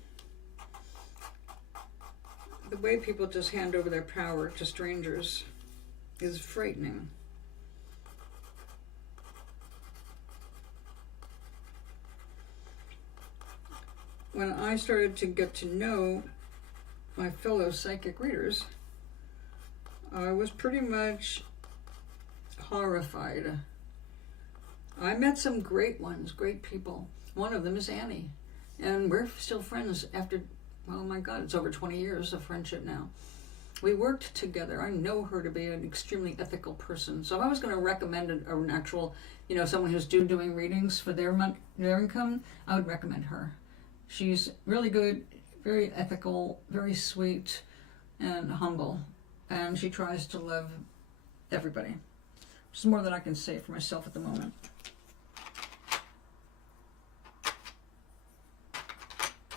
way people just hand over their power to strangers is frightening. When I started to get to know my fellow psychic readers, I was pretty much horrified. I met some great ones, great people. One of them is Annie, and we're still friends after, oh my God, it's over 20 years of friendship now. We worked together. I know her to be an extremely ethical person. So if I was going to recommend an actual, someone who's doing readings for their income, I would recommend her. She's really good, very ethical, very sweet, and humble. And she tries to love everybody. Which is more than I can say for myself at the moment.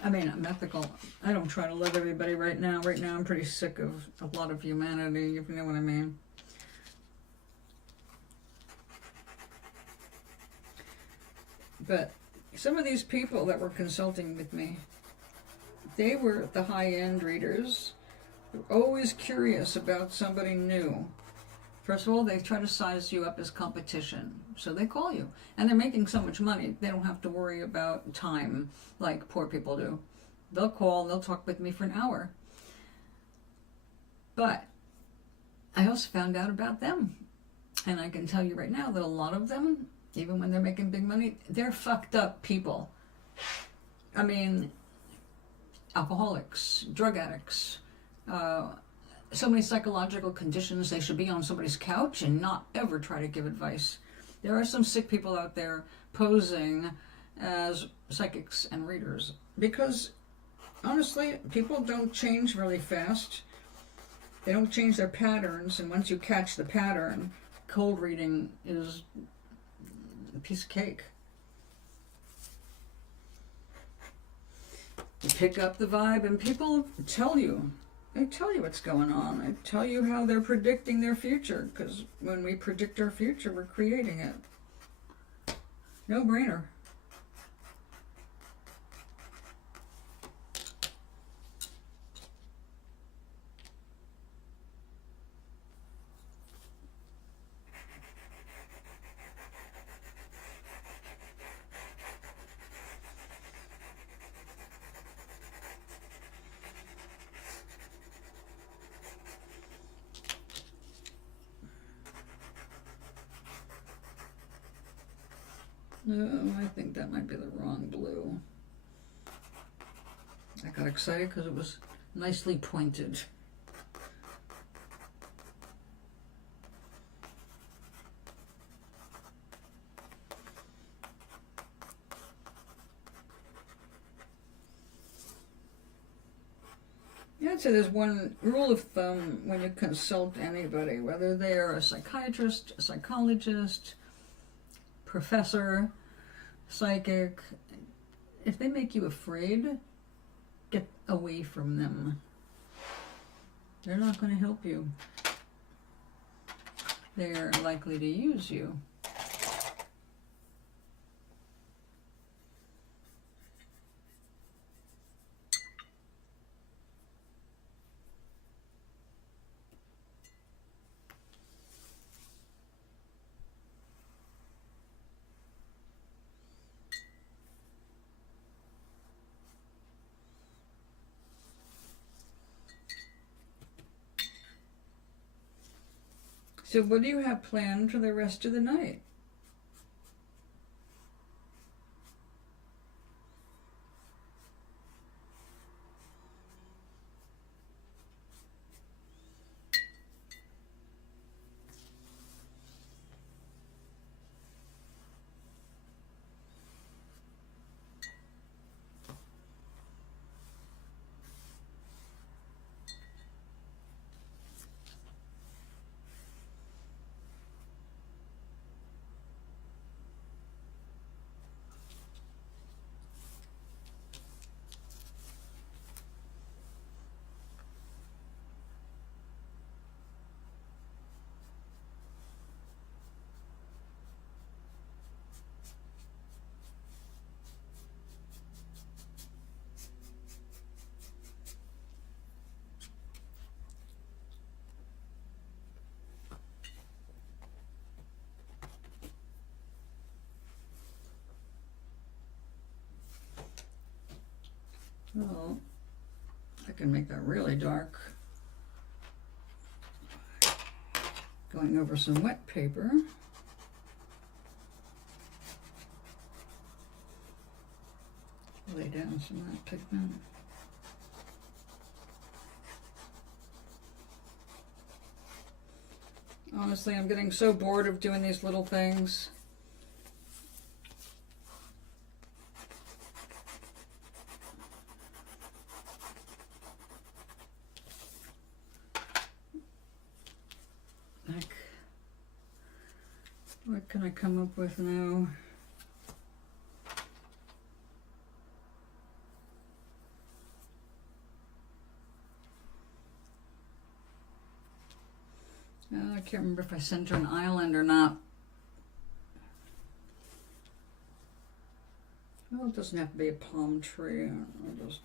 I mean, I'm ethical. I don't try to love everybody right now. Right now, I'm pretty sick of a lot of humanity, if you know what I mean. But some of these people that were consulting with me, they were the high-end readers. They're always curious about somebody new. First of all, they try to size you up as competition. So they call you. And they're making so much money, they don't have to worry about time like poor people do. They'll call, they'll talk with me for an hour. But I also found out about them. And I can tell you right now that a lot of them, even when they're making big money, they're fucked up people. I mean, alcoholics, drug addicts, so many psychological conditions. They should be on somebody's couch and not ever try to give advice. There are some sick people out there posing as psychics and readers because, honestly, people don't change really fast. They don't change their patterns, and once you catch the pattern, cold reading is a piece of cake. You pick up the vibe, and people tell you. They tell you what's going on. They tell you how they're predicting their future, because when we predict our future, we're creating it. No brainer. No, I think that might be the wrong blue. I got excited because it was nicely pointed. Yeah, I'd say there's one rule of thumb when you consult anybody, whether they are a psychiatrist, a psychologist, professor, psychic. If they make you afraid, get away from them. They're not going to help you. They're likely to use you. So what do you have planned for the rest of the night? Well, I can make that really dark. Going over some wet paper. Lay down some of that pigment. Honestly, I'm getting so bored of doing these little things. Like, what can I come up with now? I can't remember if I sent her an island or not. Well, it doesn't have to be a palm tree. I'll just...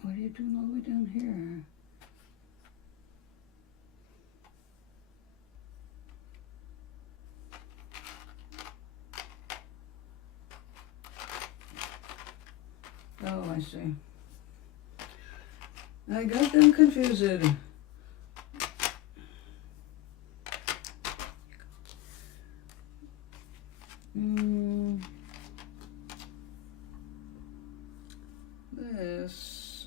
What are you doing all the way down here? Oh, I see. I got them confused. This.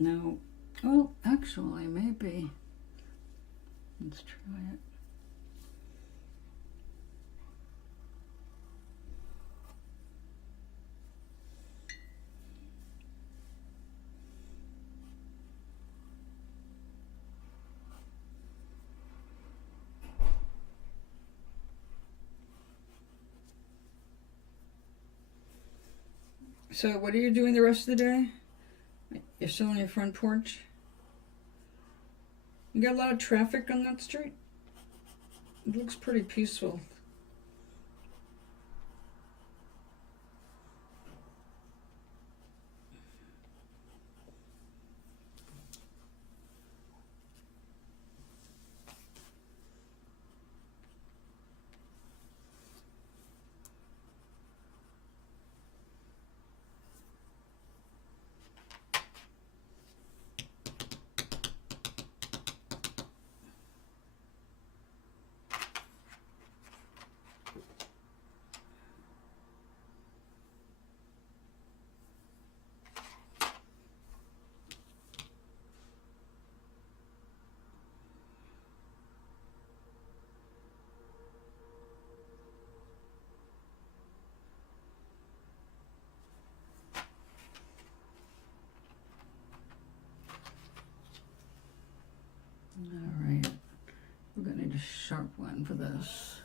No. Well, actually, maybe. Let's try it. So what are you doing the rest of the day? You're still on your front porch? You got a lot of traffic on that street? It looks pretty peaceful. a sharp one for this.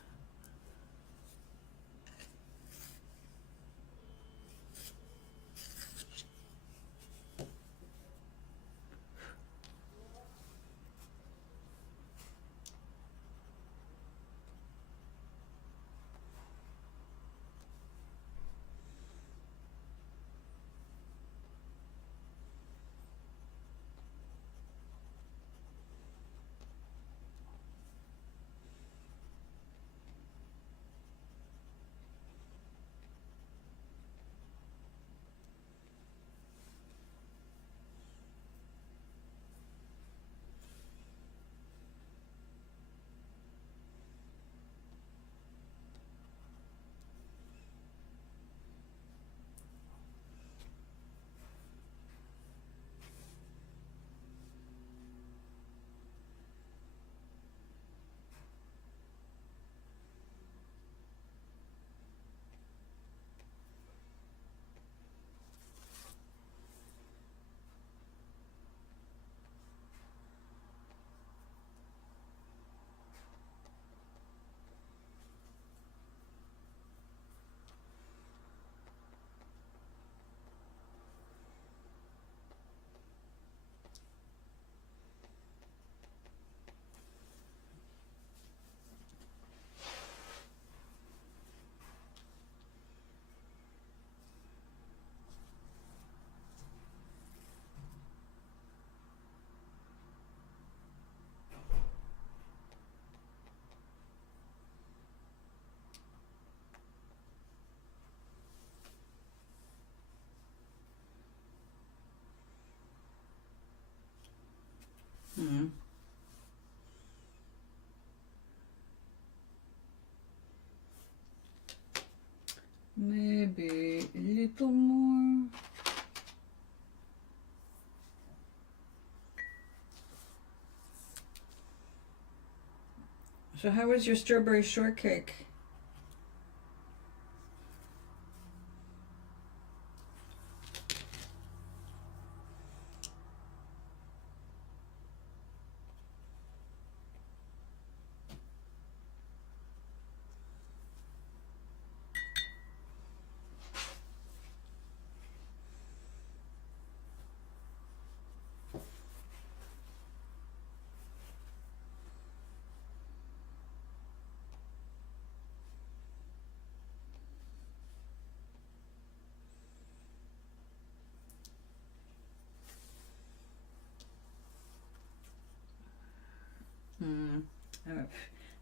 Maybe a little more. So how was your strawberry shortcake?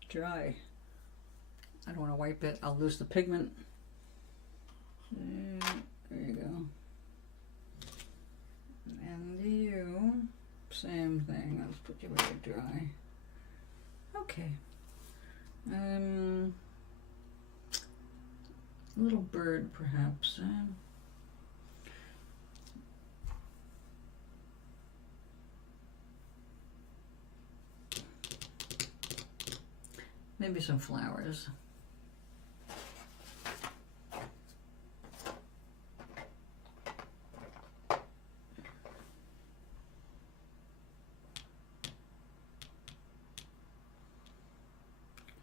Dry. I don't want to wipe it. I'll lose the pigment. There you go. And you, same thing. Let's put you really dry. Okay. Little bird, perhaps. Maybe some flowers.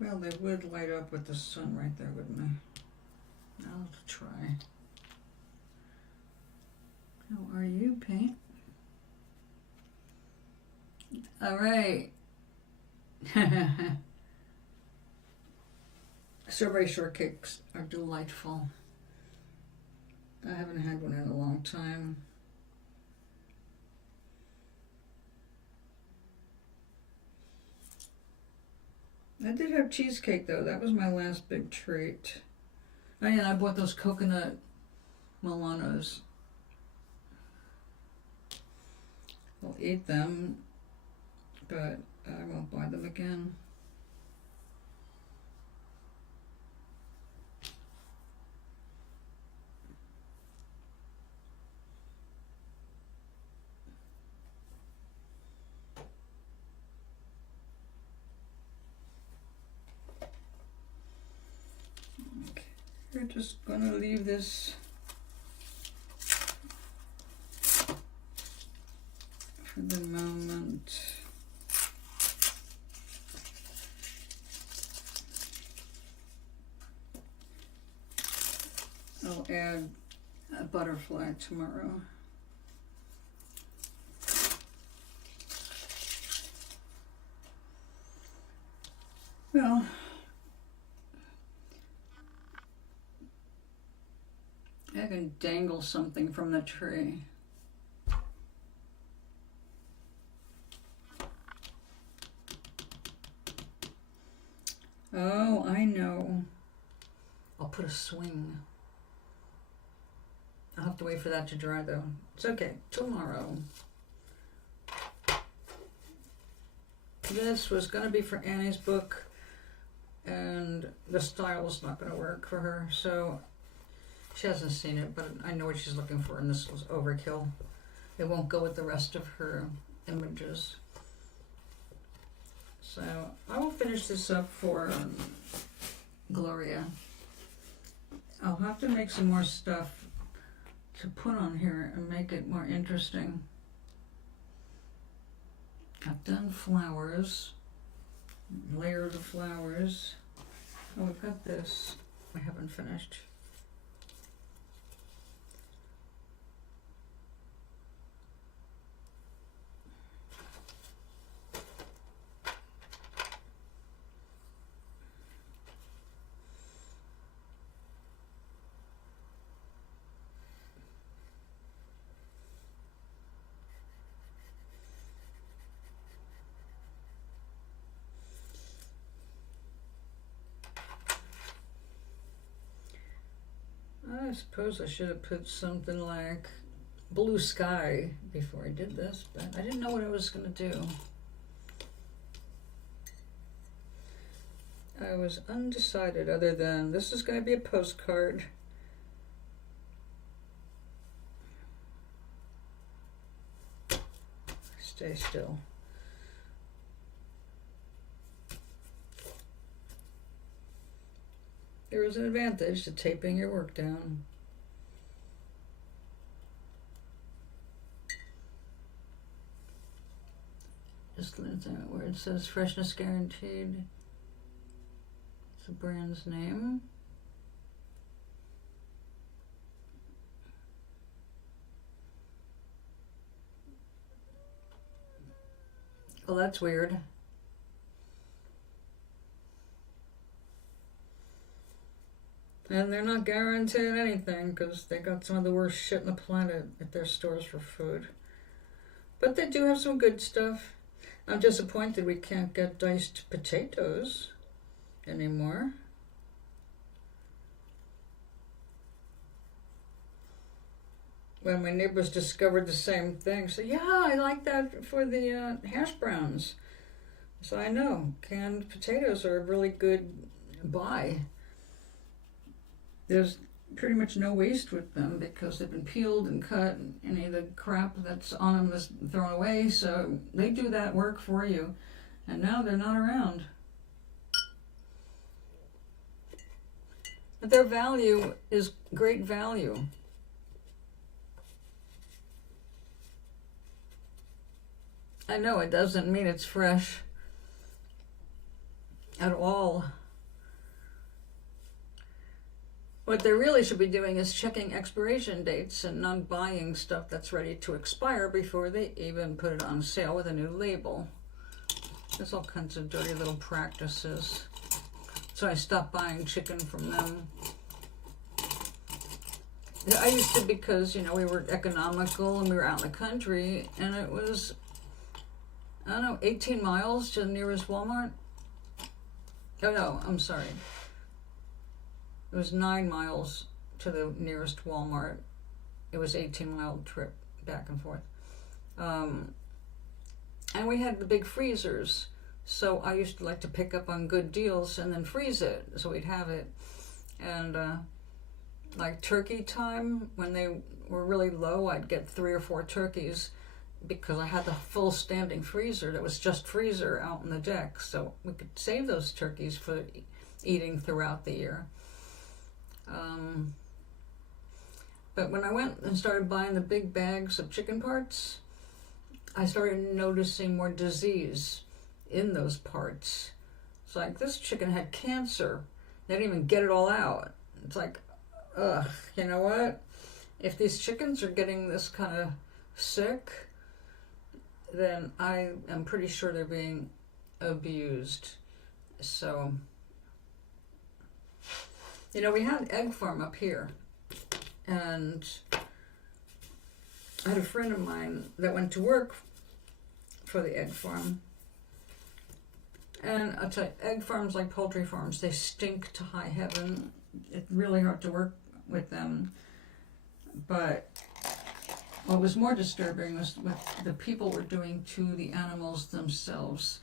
Well, they would light up with the sun right there, wouldn't they? I'll try. How are you, paint? All right. Strawberry shortcakes are delightful. I haven't had one in a long time. I did have cheesecake though. That was my last big treat. Oh yeah, and I bought those coconut Milanos. I'll eat them, but I won't buy them again. We're just going to leave this for the moment. I'll add a butterfly tomorrow. Well, I can dangle something from the tree. Oh, I know. I'll put a swing. I'll have to wait for that to dry though. It's okay. Tomorrow. This was going to be for Annie's book, and the style's not going to work for her, so she hasn't seen it, but I know what she's looking for, and this was overkill. It won't go with the rest of her images. So I will finish this up for Gloria. I'll have to make some more stuff to put on here and make it more interesting. I've done flowers, layered flowers. Oh, I've got this. I haven't finished. I suppose I should have put something like blue sky before I did this, but I didn't know what I was going to do. I was undecided other than this is going to be a postcard. Stay still. There is an advantage to taping your work down. Just where it says freshness guaranteed. It's the brand's name. Oh, that's weird. And they're not guaranteed anything because they got some of the worst shit in the planet at their stores for food. But they do have some good stuff. I'm disappointed we can't get diced potatoes anymore. Well, my neighbors discovered the same thing. So yeah, I like that for the hash browns. So I know canned potatoes are a really good buy. There's pretty much no waste with them because they've been peeled and cut, and any of the crap that's on them is thrown away, so they do that work for you. And now they're not around. But their value is great value. I know it doesn't mean it's fresh at all. What they really should be doing is checking expiration dates and not buying stuff that's ready to expire before they even put it on sale with a new label. There's all kinds of dirty little practices. So I stopped buying chicken from them. I used to because, you know, we were economical and we were out in the country, and it was, I don't know, 18 miles to the nearest Walmart. Oh no, I'm sorry. It was 9 miles to the nearest Walmart. It was 18-mile trip back and forth. And we had the big freezers. So I used to like to pick up on good deals and then freeze it. So we'd have it. And like turkey time, when they were really low, I'd get 3 or 4 turkeys because I had the full standing freezer that was just freezer out on the deck. So we could save those turkeys for eating throughout the year. But when I went and started buying the big bags of chicken parts, I started noticing more disease in those parts. It's like this chicken had cancer. They didn't even get it all out. It's like, ugh, you know what? If these chickens are getting this kind of sick, then I am pretty sure they're being abused. So, you know, we had an egg farm up here, and I had a friend of mine that went to work for the egg farm. And I'll tell you, egg farms, like poultry farms, they stink to high heaven. It's really hard to work with them. But what was more disturbing was what the people were doing to the animals themselves.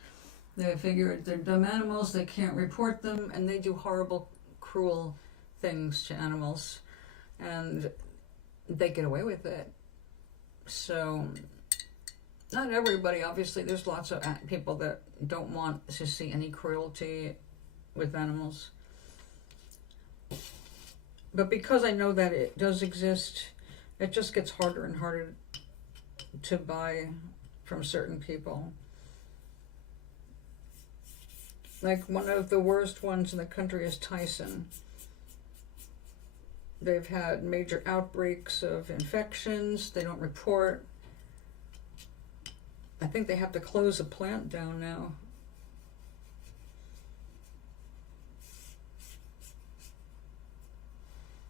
They figured they're dumb animals, they can't report them, and they do horrible, cruel things to animals. And they get away with it. So, not everybody, obviously. There's lots of people that don't want to see any cruelty with animals. But because I know that it does exist, it just gets harder and harder to buy from certain people. Like, one of the worst ones in the country is Tyson. They've had major outbreaks of infections. They don't report. I think they have to close a plant down now.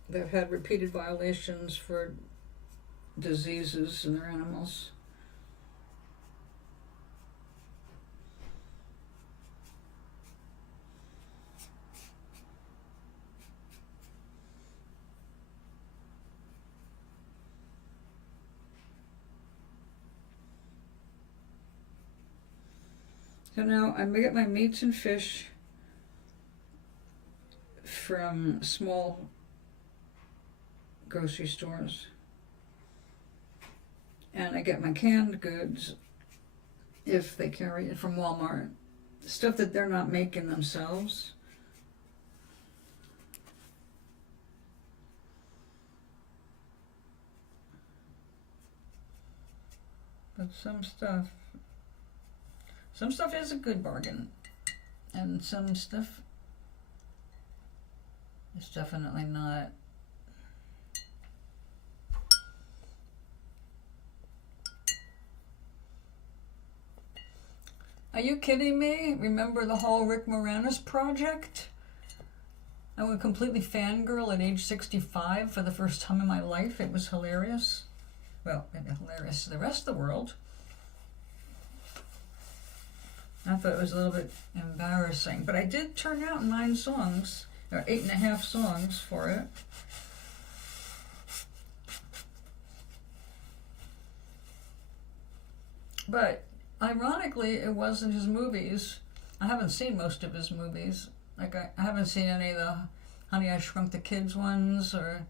They've had repeated violations for diseases in their animals. So now I get my meats and fish from small grocery stores. And I get my canned goods, if they carry it, from Walmart. Stuff that they're not making themselves. But some stuff is a good bargain, and some stuff is definitely not. Are you kidding me? Remember the whole Rick Moranis project? I went completely fangirl at age 65 for the first time in my life. It was hilarious. Well, hilarious to the rest of the world. I thought it was a little bit embarrassing, but I did turn out 9 songs, or 8.5 songs for it. But ironically, it wasn't his movies. I haven't seen most of his movies. Like, I haven't seen any of the Honey, I Shrunk the Kids ones, or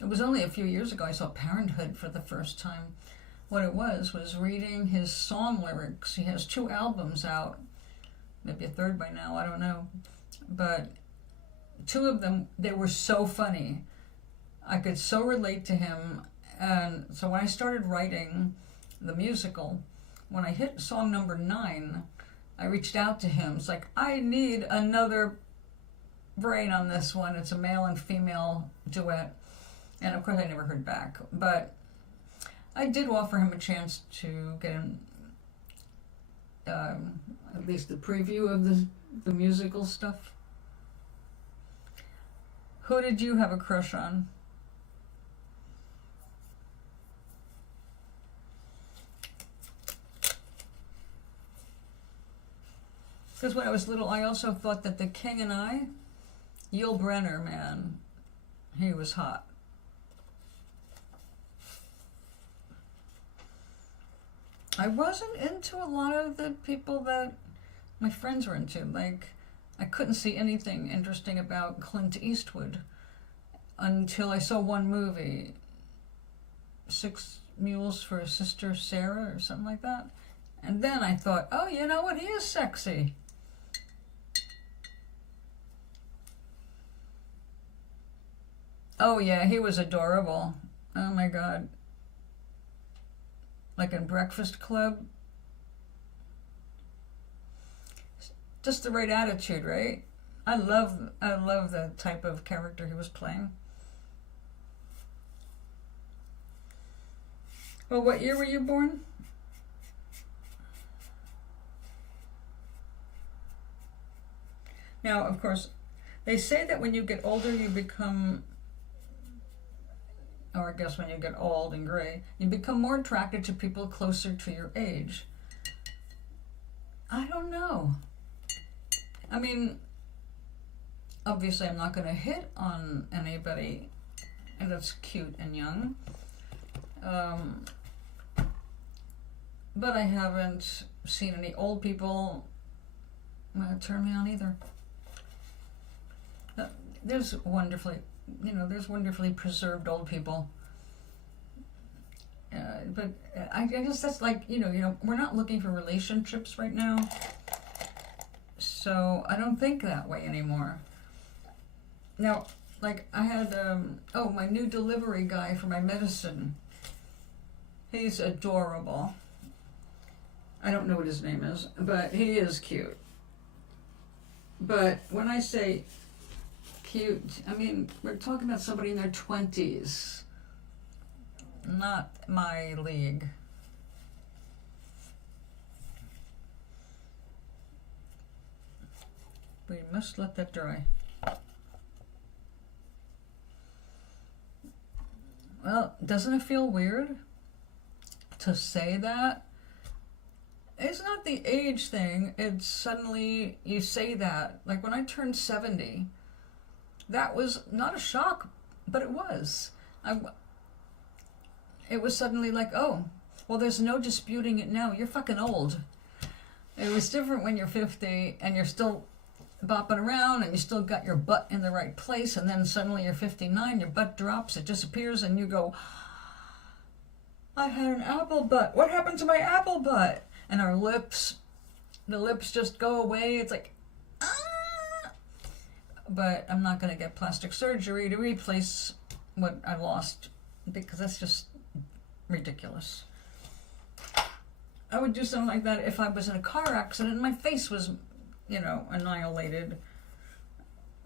it was only a few years ago I saw Parenthood for the first time. What it was reading his song lyrics. He has 2 albums out, maybe a third by now, I don't know. But 2 of them, they were so funny. I could so relate to him. And so when I started writing the musical, when I hit song number 9, I reached out to him. It's like, I need another brain on this one. It's a male and female duet. And of course I never heard back. But I did offer him a chance to get him at least a preview of the musical stuff. Who did you have a crush on? Because when I was little, I also thought that The King and I, Yul Brynner, man, he was hot. I wasn't into a lot of the people that my friends were into. Like, I couldn't see anything interesting about Clint Eastwood until I saw one movie, 6 Mules for Sister Sarah or something like that. And then I thought, oh, you know what? He is sexy. Oh, yeah, he was adorable. Oh, my God. Like in Breakfast Club. Just the right attitude, right? I love the type of character he was playing. Well, what year were you born? Now, of course, they say that when you get older, you become, or I guess when you get old and gray, you become more attracted to people closer to your age. I don't know. I mean, obviously I'm not going to hit on anybody that's cute and young. But I haven't seen any old people turn me on either. There's wonderfully preserved old people. But I guess that's like, we're not looking for relationships right now. So I don't think that way anymore. Now, like I had, my new delivery guy for my medicine. He's adorable. I don't know what his name is, but he is cute. But when I say cute, I mean, we're talking about somebody in their 20s. Not my league. We must let that dry. Well, doesn't it feel weird to say that? It's not the age thing. It's suddenly you say that. Like when I turned 70, that was not a shock, but it was. It was suddenly like, oh, well, there's no disputing it now. You're fucking old. It was different when you're 50 and you're still bopping around and you still got your butt in the right place, and then suddenly you're 59, your butt drops, it disappears, and you go, I had an apple butt. What happened to my apple butt? And our lips, the lips just go away. It's like, ah! But I'm not going to get plastic surgery to replace what I lost, because that's just ridiculous. I would do something like that if I was in a car accident and my face was, annihilated,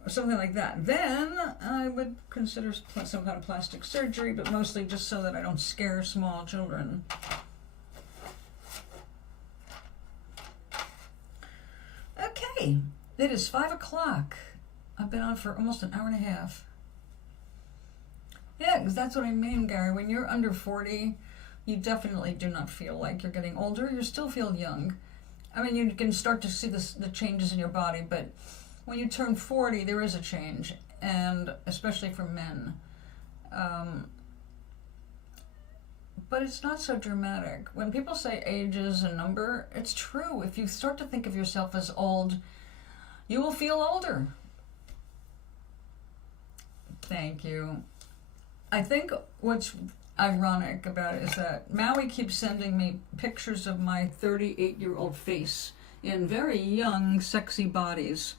or something like that. Then I would consider some kind of plastic surgery, but mostly just so that I don't scare small children. Okay, it is 5 o'clock. I've been on for almost an hour and a half. Yeah, because that's what I mean, Gary. When you're under 40, you definitely do not feel like you're getting older. You still feel young. I mean, you can start to see the changes in your body, but when you turn 40, there is a change, and especially for men. But it's not so dramatic. When people say age is a number, it's true. If you start to think of yourself as old, you will feel older. Thank you. I think what's ironic about it is that Maui keeps sending me pictures of my 38-year-old face in very young, sexy bodies.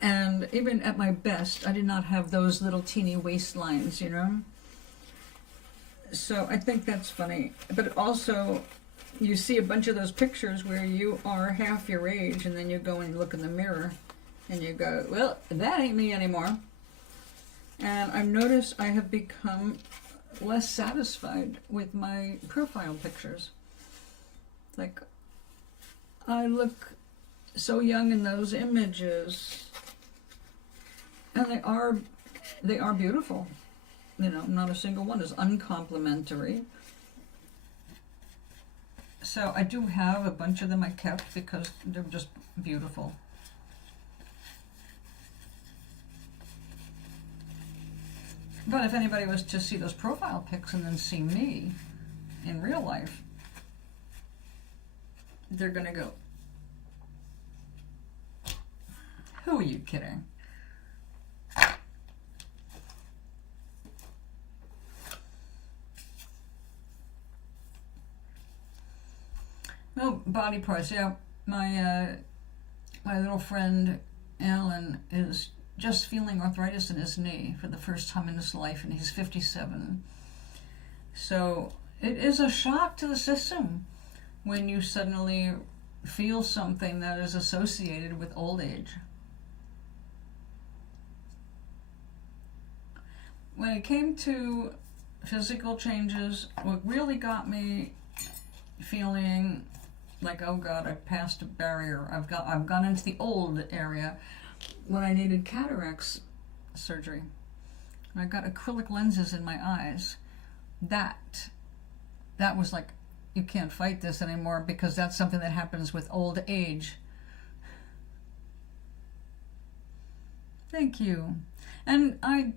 And even at my best, I did not have those little teeny waistlines, So I think that's funny. But also, you see a bunch of those pictures where you are half your age, and then you go and look in the mirror, and you go, well, that ain't me anymore. And I've noticed I have become less satisfied with my profile pictures. Like, I look so young in those images, and they are beautiful. Not a single one is uncomplimentary. So I do have a bunch of them I kept because they're just beautiful. But if anybody was to see those profile pics and then see me in real life, they're gonna go, who are you kidding? Oh, body parts, yeah. My little friend Alan is just feeling arthritis in his knee for the first time in his life, and he's 57. So it is a shock to the system when you suddenly feel something that is associated with old age. when it came to physical changes, what really got me feeling like, oh God, I've passed a barrier. I've gone into the old area when I needed cataracts surgery. I got acrylic lenses in my eyes. That was like, you can't fight this anymore, because that's something that happens with old age. Thank you. And I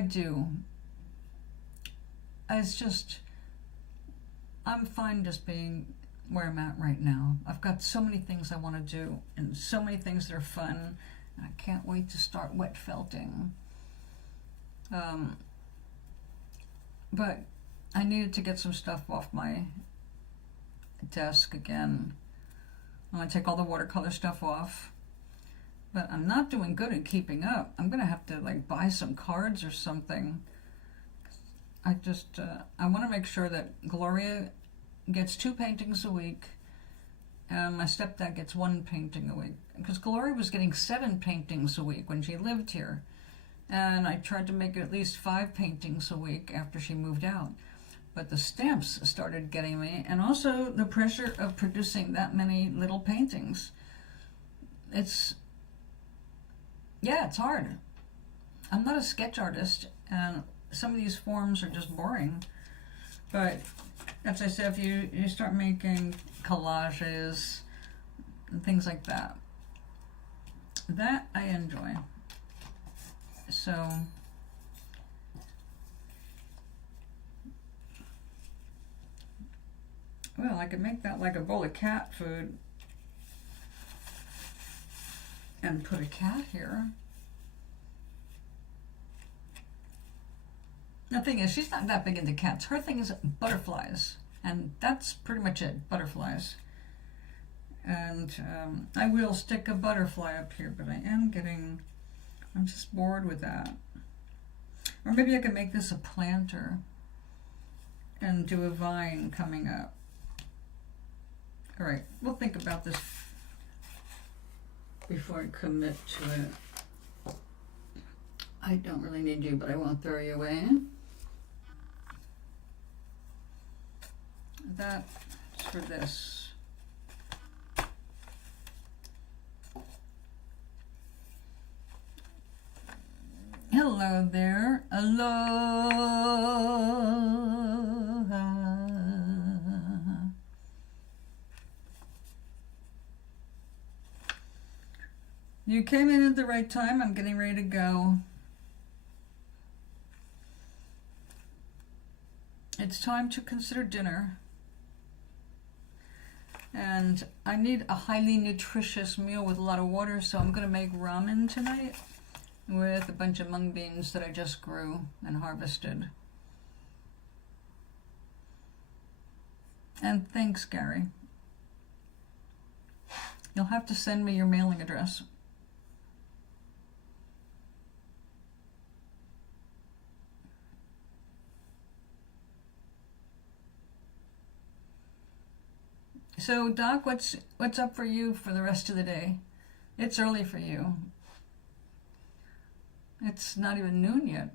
do. It's just, I'm fine just being where I'm at right now. I've got so many things I want to do, and so many things that are fun, and I can't wait to start wet felting. But I needed to get some stuff off my desk again. I'm going to take all the watercolor stuff off. But I'm not doing good at keeping up. I'm going to have to like buy some cards or something. I want to make sure that Gloria gets 2 paintings a week, and my stepdad gets 1 painting a week. Because Gloria was getting 7 paintings a week when she lived here. And I tried to make it at least 5 paintings a week after she moved out. But the stamps started getting me, and also the pressure of producing that many little paintings. It's hard. I'm not a sketch artist, and some of these forms are just boring. But as I said, if you start making collages and things like that, that I enjoy. So well, I could make that like a bowl of cat food and put a cat here. The thing is, she's not that big into cats. Her thing is butterflies, and that's pretty much it, butterflies. And I will stick a butterfly up here, but I'm just bored with that. Or maybe I could make this a planter and do a vine coming up. All right, we'll think about this before I commit to it. I don't really need you, but I won't throw you away. That's for this. Hello there. Aloha. You came in at the right time. I'm getting ready to go. It's time to consider dinner. And I need a highly nutritious meal with a lot of water, so I'm going to make ramen tonight with a bunch of mung beans that I just grew and harvested. And thanks, Gary. You'll have to send me your mailing address. So, Doc, what's up for you for the rest of the day? It's early for you. It's not even noon yet.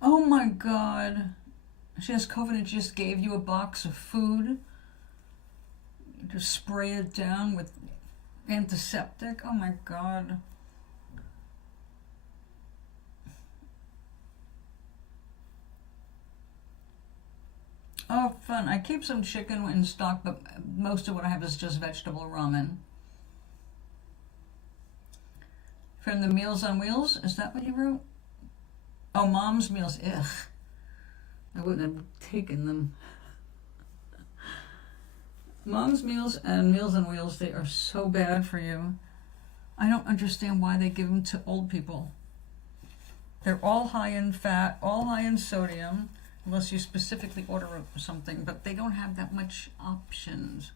Oh my God. She has COVID and just gave you a box of food. To spray it down with antiseptic. Oh my God. Oh, fun. I keep some chicken in stock, but most of what I have is just vegetable ramen. From the Meals on Wheels, is that what you wrote? Oh, Mom's Meals. Ugh. I wouldn't have taken them. Mom's Meals and Meals on Wheels, they are so bad for you. I don't understand why they give them to old people. They're all high in fat, all high in sodium, unless you specifically order something, but they don't have that much options.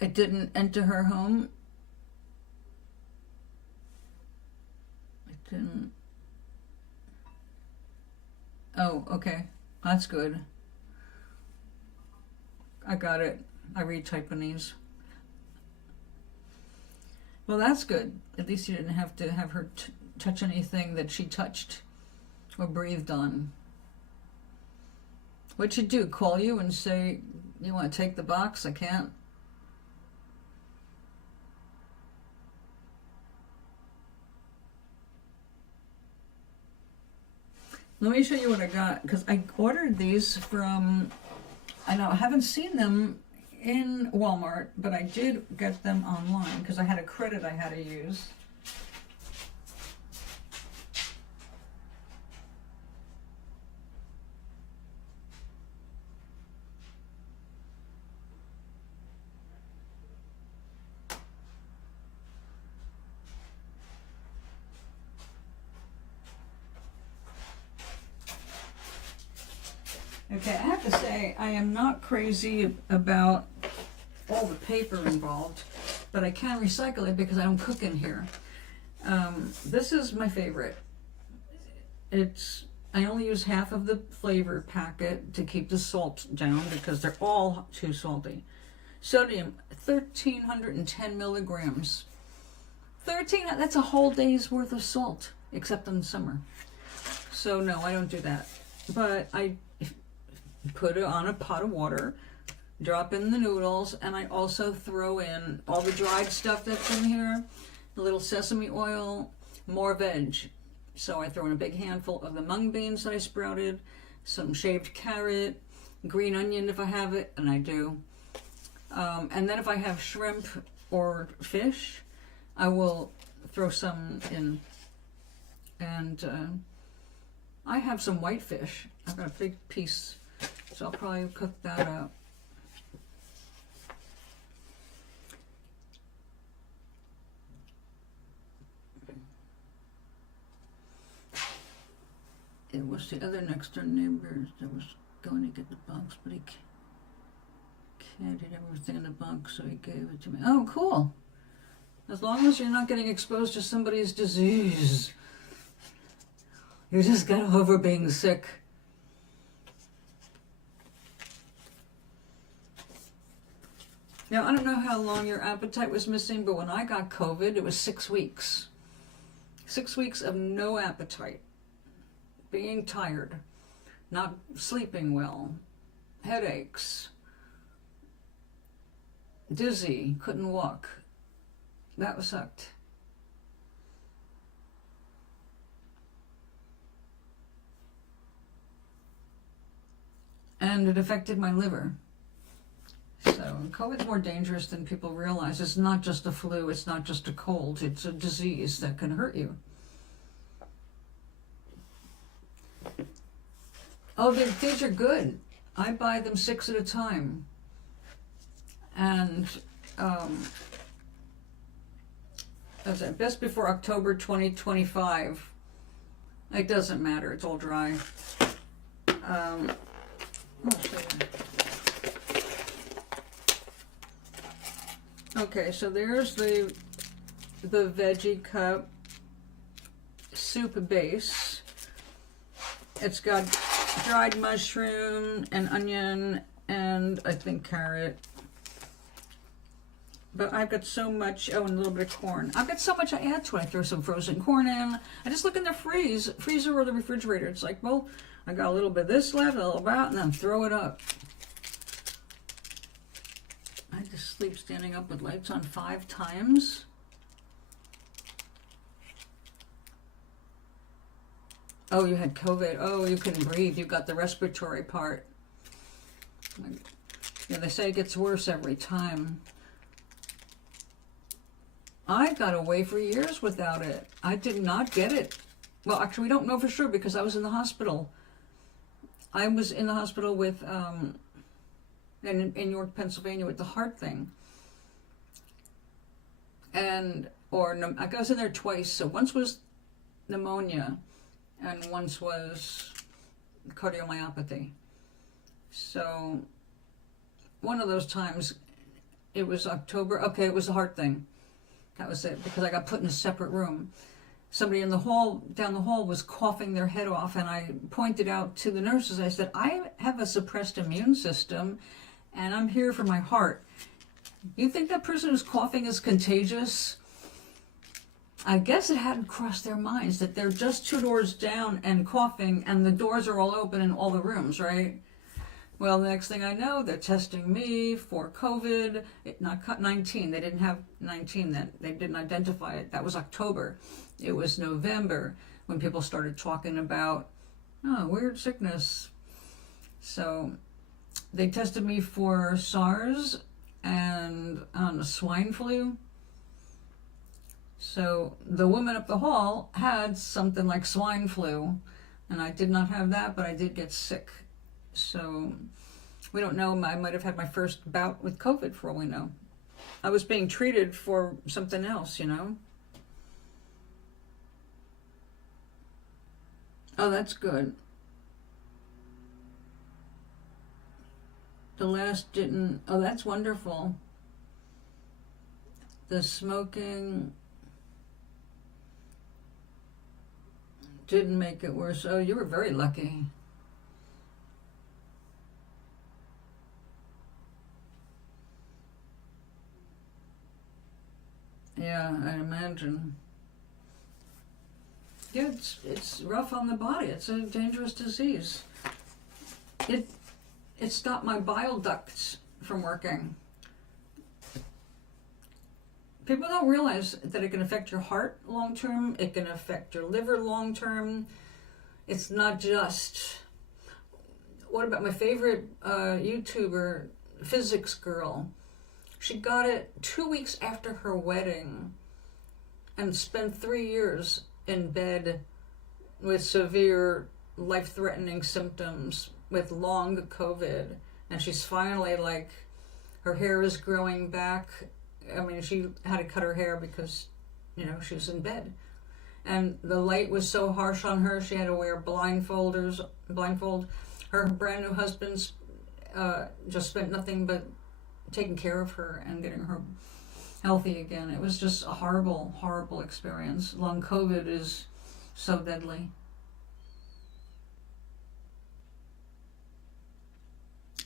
It didn't enter her home. It didn't. Oh, okay. That's good. I got it. I read Taiwanese. Well, that's good. At least you didn't have to have her touch anything that she touched or breathed on. What'd she do? Call you and say, you want to take the box? I can't. Let me show you what I got, because I ordered these from, I know I haven't seen them in Walmart, but I did get them online because I had a credit I had to use. Okay, I have to say, I am not crazy about all the paper involved, but I can recycle it because I don't cook in here. This is my favorite. I only use half of the flavor packet to keep the salt down because they're all too salty. Sodium, 1,310 milligrams. 13, that's a whole day's worth of salt, except in the summer. So no, I don't do that. But I put it on a pot of water, drop in the noodles, and I also throw in all the dried stuff that's in here, a little sesame oil, more veg. So I throw in a big handful of the mung beans that I sprouted, some shaved carrot, green onion if I have it, and I do. And then if I have shrimp or fish, I will throw some in. And I have some whitefish. I've got a big piece, so I'll probably cook that up. It was the other next door neighbor that was going to get the box, but he can't eat everything in the box, so he gave it to me. Oh, cool. As long as you're not getting exposed to somebody's disease. You just got over being sick. Now, I don't know how long your appetite was missing, but when I got COVID, it was 6 weeks. 6 weeks of no appetite. Being tired. Not sleeping well. Headaches. Dizzy. Couldn't walk. That sucked. And it affected my liver. So COVID's more dangerous than people realize. It's not just a flu, it's not just a cold, it's a disease that can hurt you. Oh, these are good. I buy them 6 at a time. And that's it. Best before October 2025. It doesn't matter, it's all dry. Okay, so there's the veggie cup soup base. It's got dried mushroom and onion and I think carrot. But I've got so much, oh, and a little bit of corn. I've got so much I add to it. I throw some frozen corn in. I just look in the freezer or the refrigerator. It's like, well, I got a little bit of this left, a little bit, and then throw it up. I just sleep standing up with lights on 5 times. Oh, you had COVID. Oh, you couldn't breathe. You got the respiratory part. Yeah, they say it gets worse every time. I got away for years without it. I did not get it. Well, actually, we don't know for sure because I was in the hospital. I was in the hospital with, in York, Pennsylvania with the heart thing. I was in there twice. So once was pneumonia, and once was cardiomyopathy. So one of those times, it was October. Okay, it was a heart thing. That was it, because I got put in a separate room. Somebody in the hall, down the hall, was coughing their head off, and I pointed out to the nurses, I said, I have a suppressed immune system, and I'm here for my heart. You think that person who's coughing is contagious? I guess it hadn't crossed their minds that they're just 2 doors down and coughing, and the doors are all open in all the rooms, right? Well, the next thing I know, they're testing me for COVID, not 19. They didn't have 19 then. They didn't identify it. That was October. It was November when people started talking about, oh, weird sickness. So they tested me for SARS and swine flu. So the woman up the hall had something like swine flu, and I did not have that, but I did get sick. So we don't know. I might have had my first bout with COVID for all we know. I was being treated for something else, you know. Oh, that's good. The last didn't. Oh, that's wonderful. The smoking didn't make it worse. Oh, you were very lucky. Yeah, I imagine. Yeah, it's rough on the body. It's a dangerous disease. It stopped my bile ducts from working. People don't realize that it can affect your heart long term. It can affect your liver long term. It's not just. What about my favorite YouTuber, Physics Girl? She got it 2 weeks after her wedding and spent 3 years in bed with severe life-threatening symptoms with long COVID. And she's finally, like, her hair is growing back. I mean, she had to cut her hair because, you know, she was in bed. And the light was so harsh on her, she had to wear blindfold. Her brand new husband's just spent nothing but taking care of her and getting her healthy again. It was just a horrible, horrible experience. Long COVID is so deadly.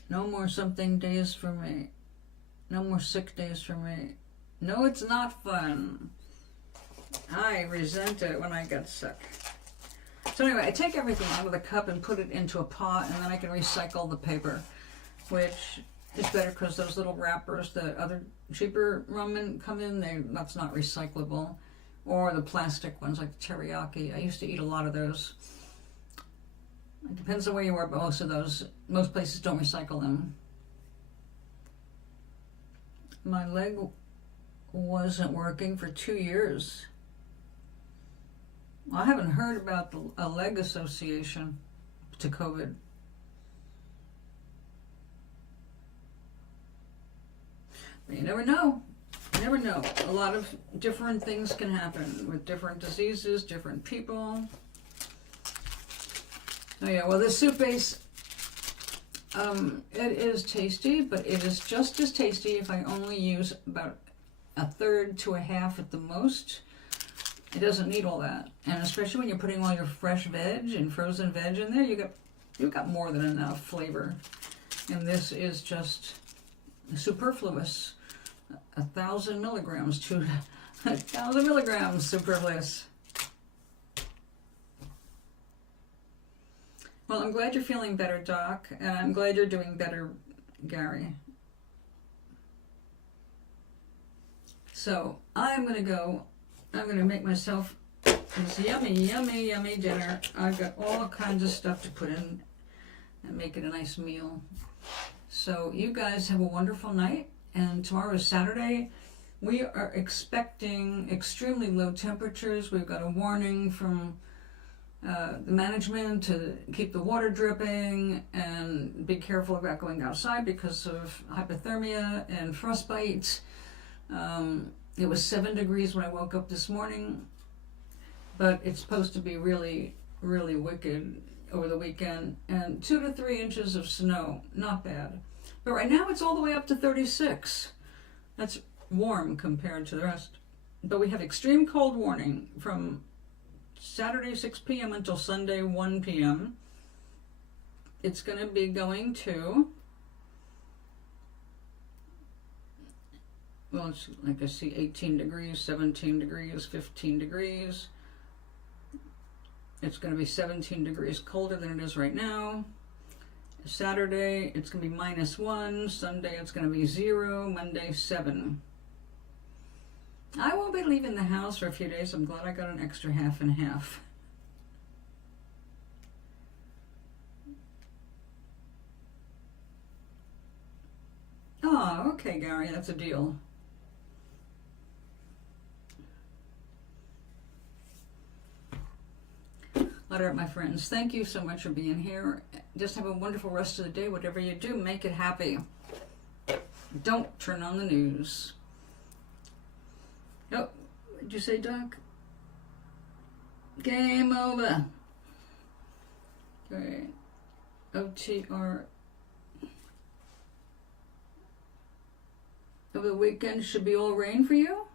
No more something days for me. No more sick days for me. No, it's not fun. I resent it when I get sick. So anyway, I take everything out of the cup and put it into a pot, and then I can recycle the paper, which is better because those little wrappers that other cheaper ramen come in, that's not recyclable. Or the plastic ones like the teriyaki. I used to eat a lot of those. It depends on where you are, but most places don't recycle them. My leg wasn't working for 2 years. I haven't heard about a leg association to COVID. But you never know. You never know. A lot of different things can happen with different diseases, different people. Oh yeah, well this soup base, it is tasty, but it is just as tasty if I only use about a third to a half at the most. It doesn't need all that. And especially when you're putting all your fresh veg and frozen veg in there, you've got more than enough flavor. And this is just superfluous. 1,000 milligrams to 1,000 milligrams superfluous. Well, I'm glad you're feeling better, Doc, and I'm glad you're doing better, Gary. So I'm going to make myself this yummy, yummy, yummy dinner. I've got all kinds of stuff to put in and make it a nice meal. So you guys have a wonderful night, and tomorrow is Saturday. We are expecting extremely low temperatures. We've got a warning from the management to keep the water dripping and be careful about going outside because of hypothermia and frostbite. It was 7 degrees when I woke up this morning. but it's supposed to be really, really wicked over the weekend. And 2 to 3 inches of snow, not bad. But right now it's all the way up to 36. That's warm compared to the rest. But we have extreme cold warning from Saturday 6 p.m. until Sunday 1 p.m. It's going to be going to, well, it's like I see 18 degrees, 17 degrees, 15 degrees. It's going to be 17 degrees colder than it is right now. Saturday, it's going to be -1. Sunday, it's going to be 0. Monday, 7. I won't be leaving the house for a few days. I'm glad I got an extra half and half. Oh, okay, Gary, that's a deal. All right, my friends, thank you so much for being here. Just have a wonderful rest of the day. Whatever you do, make it happy. Don't turn on the news. Oh, what did you say, Doc? Game over. Okay. OTR. Over the weekend should be all rain for you?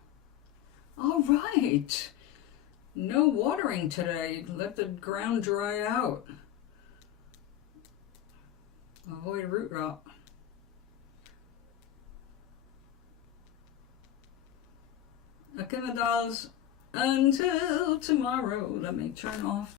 All right. No watering today. Let the ground dry out. Avoid root rot. Okay, my dolls. Until tomorrow. Let me turn off